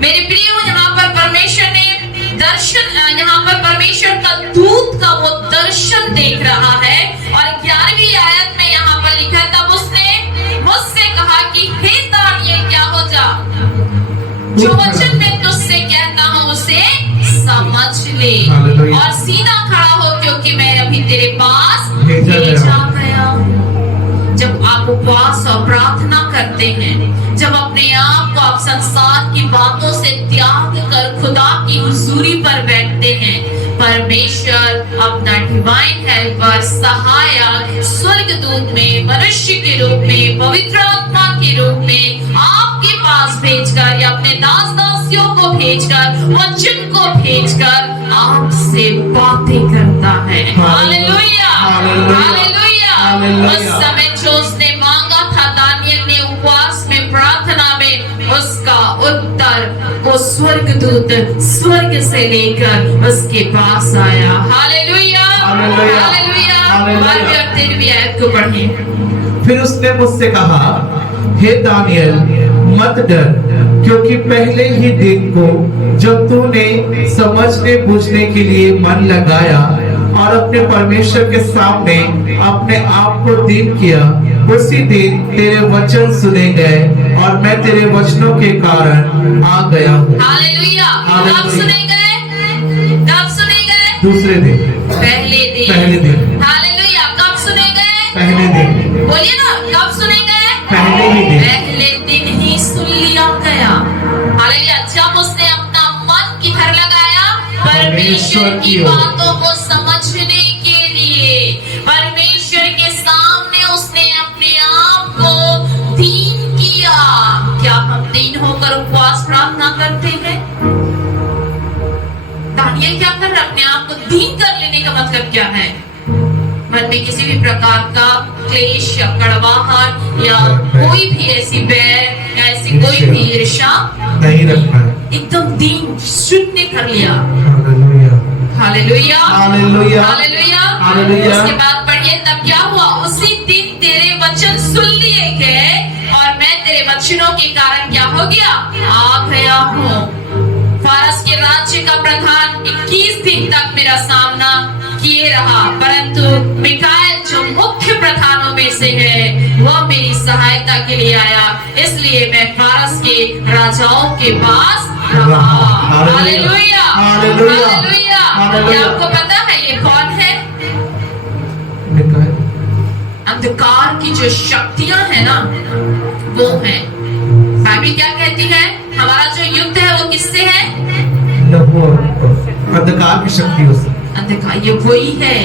मेरे प्रियो, यहाँ पर परमेश्वर ने दर्शन, यहाँ पर परमेश्वर का दूत का वो दर्शन देख रहा है। और 11वीं आयत में यहाँ पर लिखा है, तब उसने मुझसे कहा कि हे दानियेल, क्या हो जा, जो वचन मैं तुझसे कहता हूँ उसे समझ ले हालेलुया। और सीधा खड़ा हो, क्योंकि मैं अभी तेरे पास भेजा भेजा गया हूँ। जब आप उपवास और प्रार्थना करते हैं, जब अपने आप को आप संसार की बातों से त्याग कर खुदा की हुजूरी पर बैठते हैं, परमेश्वर अपना डिवाइन हेल्पर, सहायक, स्वर्गदूत में, मनुष्य के रूप में, पवित्र आत्मा के रूप में आपके पास भेजकर या अपने दास दासियों को भेजकर, वचन को भेजकर आपसे बातें करता है। हालेलुया। हालेलुया। उस समय जो उसने मांगा था, दानियेल ने उपवास में, प्रार्थना में, उसका उत्तर वो स्वर्गदूत स्वर्ग से लेकर उसके पास आया। हालेलुया। हालेलुया। हालेलुया। हालेलुया। 13वीं आयत को पढ़ें। फिर उसने मुझसे कहा, हे दानियल, मत डर, क्योंकि पहले ही दिन को जब तूने समझने बूझने के लिए मन लगाया और अपने परमेश्वर के सामने अपने आप को दीन किया, उसी दिन तेरे वचन सुने गए और मैं तेरे वचनों के कारण आ गया हूँ। हालेलुया। कब सुने गए? कब सुने गए? दूसरे दिन। पहले दिन। पहले दिन। हालेलुया। कब सुने गए? पहले दिन। बोलिए ना, कब सुने गए? पहले ही दिन। पहले दिन ही सुन लिया गया। हालेलुया। जब उसने अपना मन किधर लगाया? परमेश्वर की बातों को समझने के लिए, परमेश्वर के सामने उसने अपने आप को दीन किया। क्या हम दीन होकर उपवास प्रार्थना करते हैं? दानियेल क्या कर रहा है? अपने आप को दीन कर लेने का मतलब क्या है? मन में किसी भी प्रकार का क्लेश या कड़वाहट या कोई भी ऐसी बैर या ऐसी कोई भी ईर्ष्या नहीं रखना है। एकदम दीन शून्य कर लिया। Hallelujah. Hallelujah. Hallelujah. Hallelujah. Hallelujah. उसके बाद पढ़िए, तब क्या हुआ? उसी दिन तेरे वचन सुन लिए गए और मैं तेरे वचनों के कारण क्या हो गया? आ गया हूँ। फारस के राज्य का प्रधान 21 दिन तक मेरा सामना किए रहा, परंतु मिकाएल जो मुख्य प्रधानों में से है, वह मेरी सहायता के लिए आया, इसलिए मैं फारस के राजाओं के पास रहा। हालेलुया। हालेलुया। हालेलुया। क्या आपको पता है ये कौन है? अंधकार की जो शक्तियां है ना, वो है। बाइबल क्या कहती है? हमारा जो युद्ध है वो किससे है? अंधकार की शक्ति से। अंधकार, ये वही है।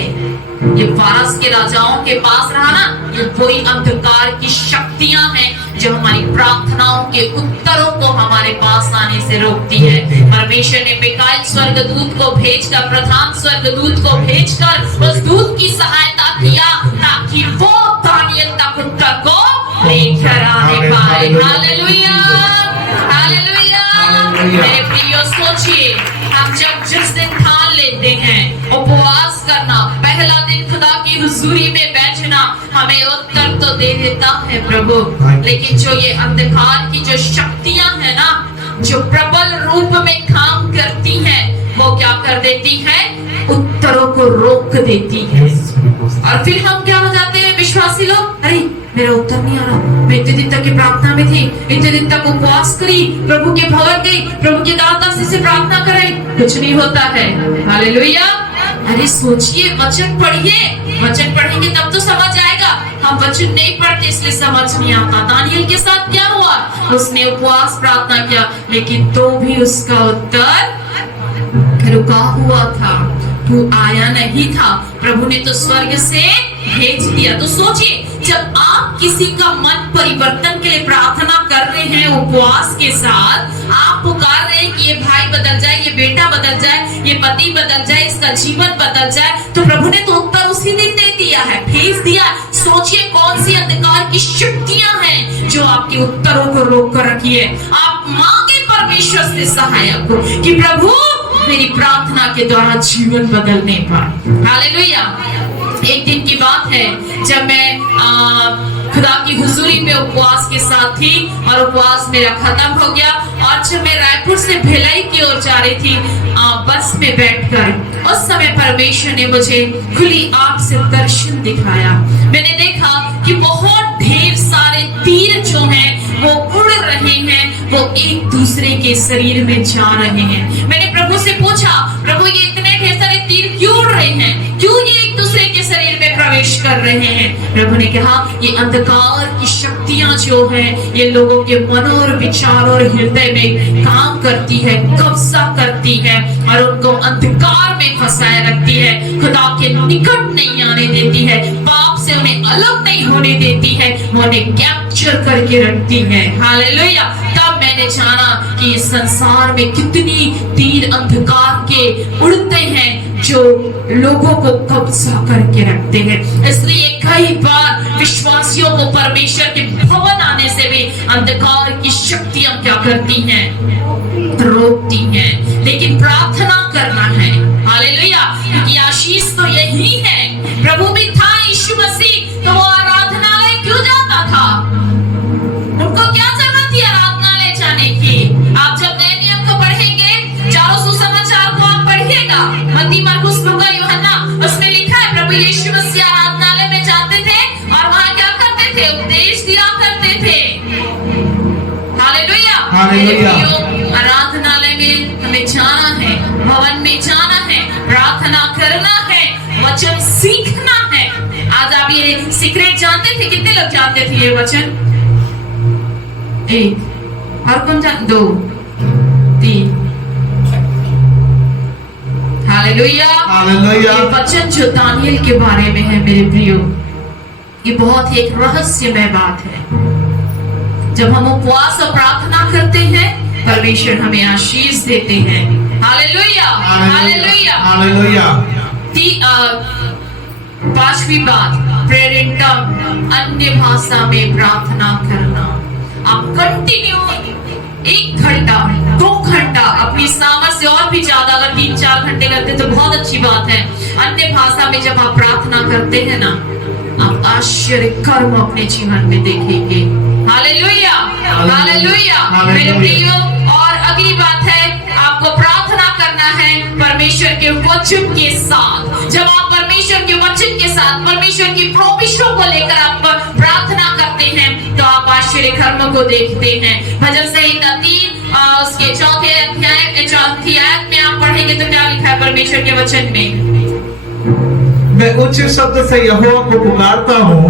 ये फारस के राजाओं के पास रहा ना, ये वही अंधकार की शक्तियां हैं जो हमारी प्रार्थनाओं के उत्तरों को हमारे पास आने से रोकती है। परमेश्वर ने मिकाएल स्वर्गदूत को भेजकर, प्रधान स्वर्गदूत को भेजकर उस दूत की सहायता किया ताकि वो दानियेल तक उत्तर को लेकर आने पाए। हालेलुया। हालेलुया। मेरे प्रियो, सोचिए, हम जब जिस दिन ठान लेते हैं उपवास करना, पहला दिन खुदा की हुजूरी में बैठना, हमें उत्तर तो दे देता है प्रभु, लेकिन जो ये अंधकार की जो शक्तियां है ना, जो प्रबल रूप में काम करती हैं, वो क्या कर देती है? उत्तरों को रोक देती है। और फिर हम क्या हो जाते हैं विश्वासी लोग? अरे मेरा उत्तर नहीं आ रहा, मैं इतने दिन तक की प्रार्थना में थी, इतने दिन तक उपवास करी, प्रभु के भवन गई, प्रभु के दास दासी से प्रार्थना कराई, कुछ नहीं होता है। हालेलुया। अरे सोचिए, वचन पढ़िए, वचन पढ़ेंगे तब तो समझ आएगा। हम वचन नहीं पढ़ते इसलिए समझ नहीं आता। दानियल के साथ क्या हुआ? उसने उपवास प्रार्थना किया, लेकिन तो भी उसका उत्तर रुका हुआ था, तू आया नहीं था। प्रभु ने तो स्वर्ग से भेज दिया। तो सोचिए, जब आप किसी का मन परिवर्तन के लिए प्रार्थना कर रहे हैं उपवास के साथ, आप पुकार रहे हैं कि ये भाई बदल जाए, ये बेटा बदल जाए, ये पति बदल जाए, इसका जीवन बदल जाए, तो प्रभु ने तो उत्तर उसी दिन दे दिया है, भेज दिया। सोचिए कौन सी अंधकार की शक्तियां हैं जो आपके उत्तरों को रोक कर रखी है। आप मांगे परमेश्वर से सहायक को कि प्रभु मेरी प्रार्थना के द्वारा जीवन बदलने पाए। हालेलुया। एक दिन की बात है जब मैं खुदा की हुजूरी में उपवास के साथ थी और उपवास मेरा खत्म हो गया, और जब मैं रायपुर से भिलाई की ओर जा रही थी बस में बैठकर, उस समय परमेश्वर ने मुझे खुली आंख से दर्शन दिखाया। मैंने देखा कि बहुत ढेर सारे तीर जो हैं वो उड़ रहे हैं, वो एक दूसरे के शरीर में जा रहे हैं। मैंने प्रभु से पूछा, प्रभु ये इतने ढेर सारे तीर क्यों उड़ रहे हैं, क्यों ये एक दूसरे के शरीर में प्रवेश कर रहे हैं? प्रभु ने कहा ये अंधकार की शक्तियां जो हैं ये लोगों के मनों और विचारों और हृदय में काम करती है, कब्जा करती है और उनको अंधकार में फंसाए रखती है, खुदा के निकट नहीं आने देती है, पाप से उन्हें अलग नहीं होने देती है, वो उन्हें कैप्चर करके रखती है। हालेलुया। तब मैंने जाना कि इस संसार में कितनी तीर अंधकार के उड़ते हैं जो लोगों को कब्जा करके रखते हैं। इसलिए कई बार विश्वासियों को परमेश्वर के भवन आने से भी अंधकार की शक्तियां क्या करती हैं? रोकती हैं। लेकिन प्रार्थना करना है। हालेलुया। क्योंकि आशीष तो यही है। प्रभु भी था यीशु मसीह, तो वो आराधनालय क्यों जाता था? उनको क्या जरूरत थी आराधनालय जाने की? आप जब नए नियम को पढ़ेंगे, चारों सुसमाचार को आप पढ़िएगा, मत्ती, मरकुस, लूका, यूहन्ना, उसमें लिखा है प्रभु यीशु मसीह आराधनालय में जाते थे और वहां क्या करते थे? उपदेश दिया करते थे। हालेलुया। हालेलुया। आराधनालय में हमें जाना है, भवन में जाना है, प्रार्थना करना है, वचन सीखना है। आज आप ये सीक्रेट जानते थे? कितने लोग जानते थे ये वचन? एक। और कौन जान? दो, तीन। हालेलुया। हालेलुया। ये वचन जो दानियल के बारे में है मेरे प्रियो, ये बहुत ही एक रहस्यमय बात है। जब हम उपवास और प्रार्थना करते हैं, परमेश्वर हमें आशीष देते हैं। हालेलुया। हालेलुया। हालेलुया। पांचवी बात, प्रेरितम, अन्य भाषा में प्रार्थना करना। आप कंटिन्यू 1 घंटा 2 घंटा अपनी सामर्थ्य से और भी ज्यादा, अगर 3-4 घंटे करते तो बहुत अच्छी बात है। अन्य भाषा में जब आप प्रार्थना करते हैं ना, आप आश्चर्य कर्म अपने जीवन में देखेंगे। हालेलुया। हालेलुया। मेरे प्रियो, और अगली बात है, आपको प्रार्थना करना है परमेश्वर के वचन के साथ। जब आप परमेश्वर के वचन के साथ, परमेश्वर की प्रोमिसों को लेकर आप प्रार्थना करते हैं, तो आप आश्चर्य कर्म को देखते हैं। भजन संहिता 3 उसके चौथी आयत में आप पढ़ेंगे तो क्या लिखा है परमेश्वर के वचन में? मैं उच्च शब्द से यहोवा को पुकारता हूँ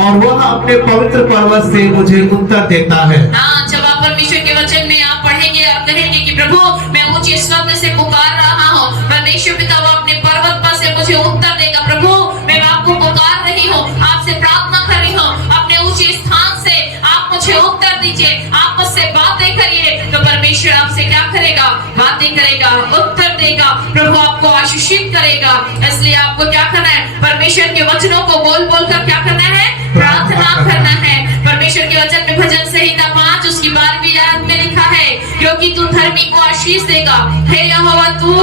और वह अपने पवित्र पर्वत से मुझे उत्तर देता है। हाँ, जब आप परमेश्वर के वचन में आप पढ़ेंगे और कहेंगे कि प्रभु मैं ऊंचे शब्द से पुकार रहा हूँ, परमेश्वर पिता वो अपने पर्वत पर से मुझे उत्तर देगा। प्रभु मैं आपको पुकार रही हूँ, आपसे प्रार्थना कर रही हूँ, अपने ऊंचे स्थान से आप मुझे उत्तर दीजिए, आप मुझसे बातें करिए। तो परमेश्वर आपसे क्या करेगा? बातें करेगा, उत्तर देगा, प्रभु आपको आशीषित करेगा। इसलिए आपको क्या करना है? परमेश्वर के वचनों को बोल बोल कर क्या करना है? प्रार्थना करना है। परमेश्वर के वचन में भजन संहिता 5 उसकी 12वीं आयत में लिखा है, क्योंकि तू धर्मी को आशीष देगा, हे यहोवा तू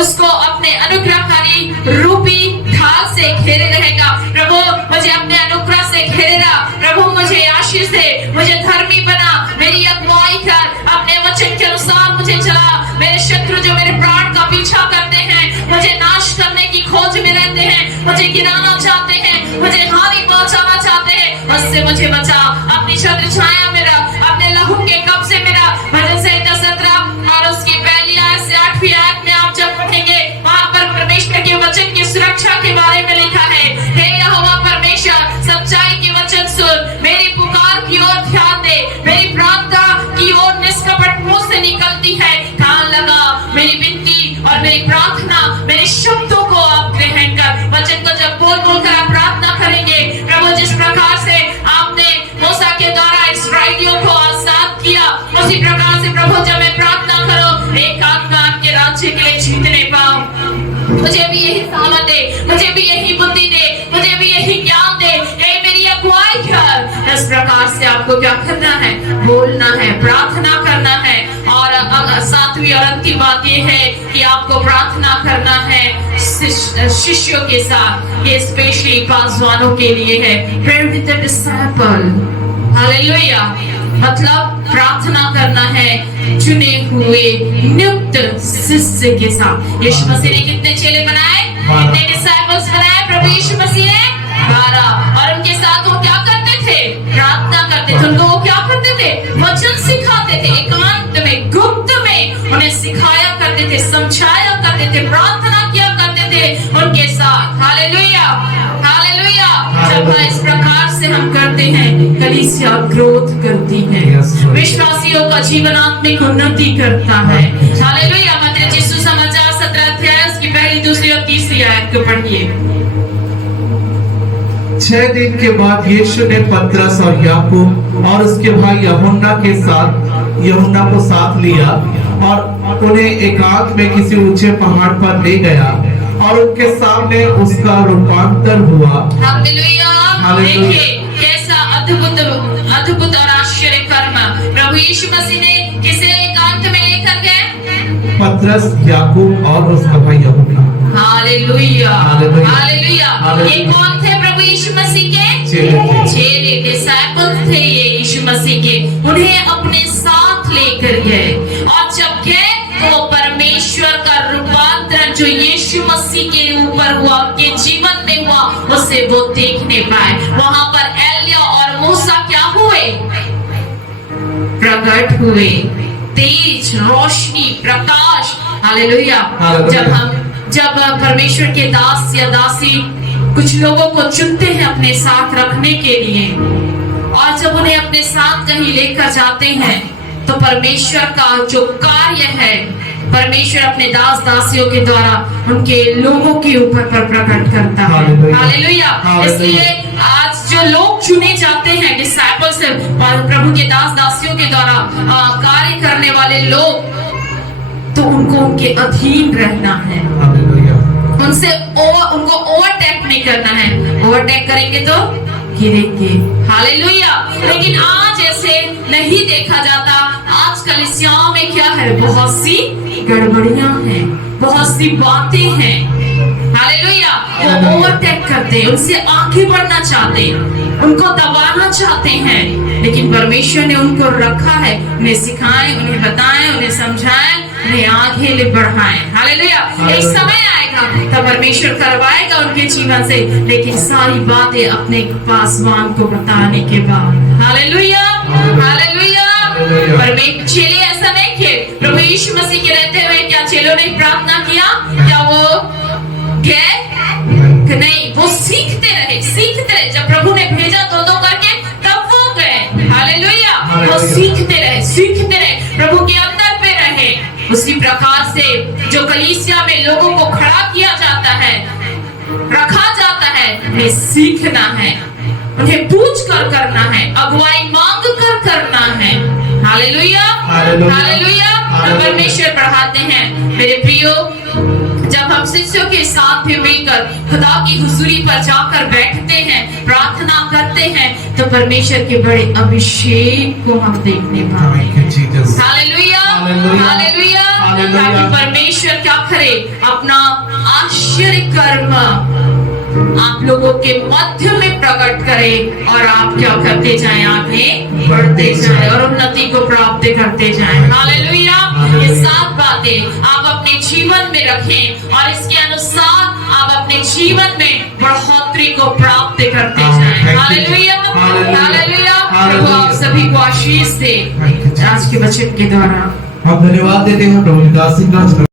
उसको अपने अनुग्रहकारी रूपी ढाल से घेरे रहेगा। प्रभु मुझे अपने अनुग्रह से घेरे रहा, प्रभु मुझे आशीष दे, मुझे धर्मी बना, मेरी अगुवाई कर, अपने वचन के अनुसार मुझे चला। मेरे शत्रु जो मेरे प्राण का पीछा करते हैं, मुझे नाश करने की खोज में रहते हैं, मुझे गिराना चाहते हैं, मुझे हानि पहुंचाना चाहते हैं, उससे मुझे बचा। अपनी छत्र छाया मेरा, अपने लहू के कब्जे मेरा। भजन संहिता 17 और उसकी 1 आयत से 8वीं आयत में आप जब पढ़ेंगे, वहां पर परमेश्वर के वचन मुझे भी यही सामर्थ दे, मुझे भी यही बुद्धि दे, मुझे भी यही ज्ञान दे, हे मेरी अगुवाई कर। इस प्रकार से आपको क्या करना है? बोलना है, प्रार्थना करना है। और सातवीं और अंतिम बात ये है कि आपको प्रार्थना करना है शिष्यों के साथ। ये स्पेशली पासवानों के लिए है। Pray with the disciple। Hallelujah. मतलब प्रार्थना करना है चुने हुए नियुक्त शिष्य के साथ। यीशु मसीह ने कितने चेले बनाए? कितने डिसाइपल्स बनाए? प्रभु यीशु मसीह ने 12। और उनके साथ वो क्या करते थे? प्रार्थना करते थे। उनको वो क्या करते थे? वचन सिखाते थे। एकांत में, गुप्त में उन्हें सिखाया करते थे, समझाया करते थे, प्रार्थना किया करते थे उनके साथ। Hallelujah, hallelujah. जब इस प्रकार से हम करते हैं, कलीसिया ग्रोथ करती है, विश्वासियों का जीवन आत्मिक उन्नति करता है। हालेलुया। मत्ती सुसमाचार 17 अध्याय उसकी पहली, दूसरी और तीसरी आयत को पढ़िए। 6 दिन के बाद यीशु ने पतरस और याकूब और उसके भाई यूहन्ना को साथ लिया और उन्हें एकांत में किसी ऊंचे पहाड़ पर ले गया और उनके सामने उसका रूपांतर हुआ। हालेलुया। देखिए कैसा अद्भुत और आश्चर्य कर्म प्रभु यीशु मसीह ने किसे एकांत में लेकर गए? पतरस, याकूब और उसका भाई यूहन्ना। Hallelujah, hallelujah. ये कौन थे? प्रभु यीशु मसीह के चेले, डिसाइपल्स थे ये यीशु मसीह के। उन्हें अपने साथ लेकर गए और जब गए तो परमेश्वर का रूपांतरण जो यीशु मसीह के ऊपर हुआ, उनके जीवन में हुआ, उसे वो देखने पाए। वहां पर एलिया और मूसा क्या हुए? प्रकट हुए। तेज, रोशनी, प्रकाश। हालेलुया। जब परमेश्वर के दास या दासी कुछ लोगों को चुनते हैं अपने साथ रखने के लिए, और जब उन्हें अपने साथ कहीं लेकर जाते हैं, तो परमेश्वर का जो कार्य है, परमेश्वर अपने दास दासियों के द्वारा उनके लोगों के ऊपर पर प्रकट करता है। हालेलुया। इसलिए आज जो लोग चुने जाते हैं, डिसाइपल्स, प्रभु के दास दासियों के द्वारा कार्य करने वाले लोग, तो उनको उनके अधीन रहना है। उनको ओवरटेक नहीं करना है। ओवरटेक करेंगे तो गिरेंगे। हालेलुया। लेकिन आज ऐसे नहीं देखा जाता। आज कलीसियाओं में क्या है? बहुत सी गड़बड़ियां हैं, बहुत सी बातें हैं। हालेलुया। वो ओवरटेक करते हैं, उनसे आगे बढ़ना चाहते हैं, उनको दबाना चाहते हैं। लेकिन परमेश्वर ने उनको रखा है, उन्हें सिखाएं, उन्हें बताएं, उन्हें समझाएं, उन्हें आगे ले बढ़ाएं। हालेलुया। एक समय आएगा तब परमेश्वर करवाएगा उनके जीवन से, लेकिन सारी बातें अपने पासवान को बताने के बाद। Hallelujah, hallelujah. परमेश्वर चेले ऐसा नहीं किए। प्रभु यीशु मसीह के रहते हुए क्या चेलों ने प्रार्थना किया? क्या वो गए? नहीं, वो सीखते रहे। जब प्रभु ने भेजा दो करके, तब वो गए। हालेलुया। वो सीखते रहे, प्रभु के अंदर पे रहे। उसी प्रकार से जो कलीसिया में लोगों को खड़ा किया जाता है, रखा जाता है, उन्हें सीखना है, उन्हें पूछ कर करना है, अगुवाई मांग कर करना है। Hallelujah, hallelujah. परमेश्वर बढ़ाते हैं। मेरे प्रियो, जब हम शिष्यों के साथ भी मिलकर खुदा की हुजूरी पर जाकर बैठते हैं, प्रार्थना करते हैं, तो परमेश्वर के बड़े अभिषेक को हम देखने पाते हैं। Hallelujah, hallelujah. ताकि परमेश्वर क्या करे? अपना आश्चर्य कर्म आप लोगों के मध्य में प्रकट करे और आप क्या करते जाएं? आगे बढ़ते जाएं और उन्नति को प्राप्त करते जाएं। हालेलुया। ये 7 बातें आप अपने जीवन में रखें और इसके अनुसार आप अपने जीवन में बढ़ोतरी को प्राप्त करते जाएं। Hallelujah, hallelujah. प्रभु आप सभी को आशीष दे आज के वचन के द्वारा। हम धन्यवाद देते हैं प्रभु दास सिंह।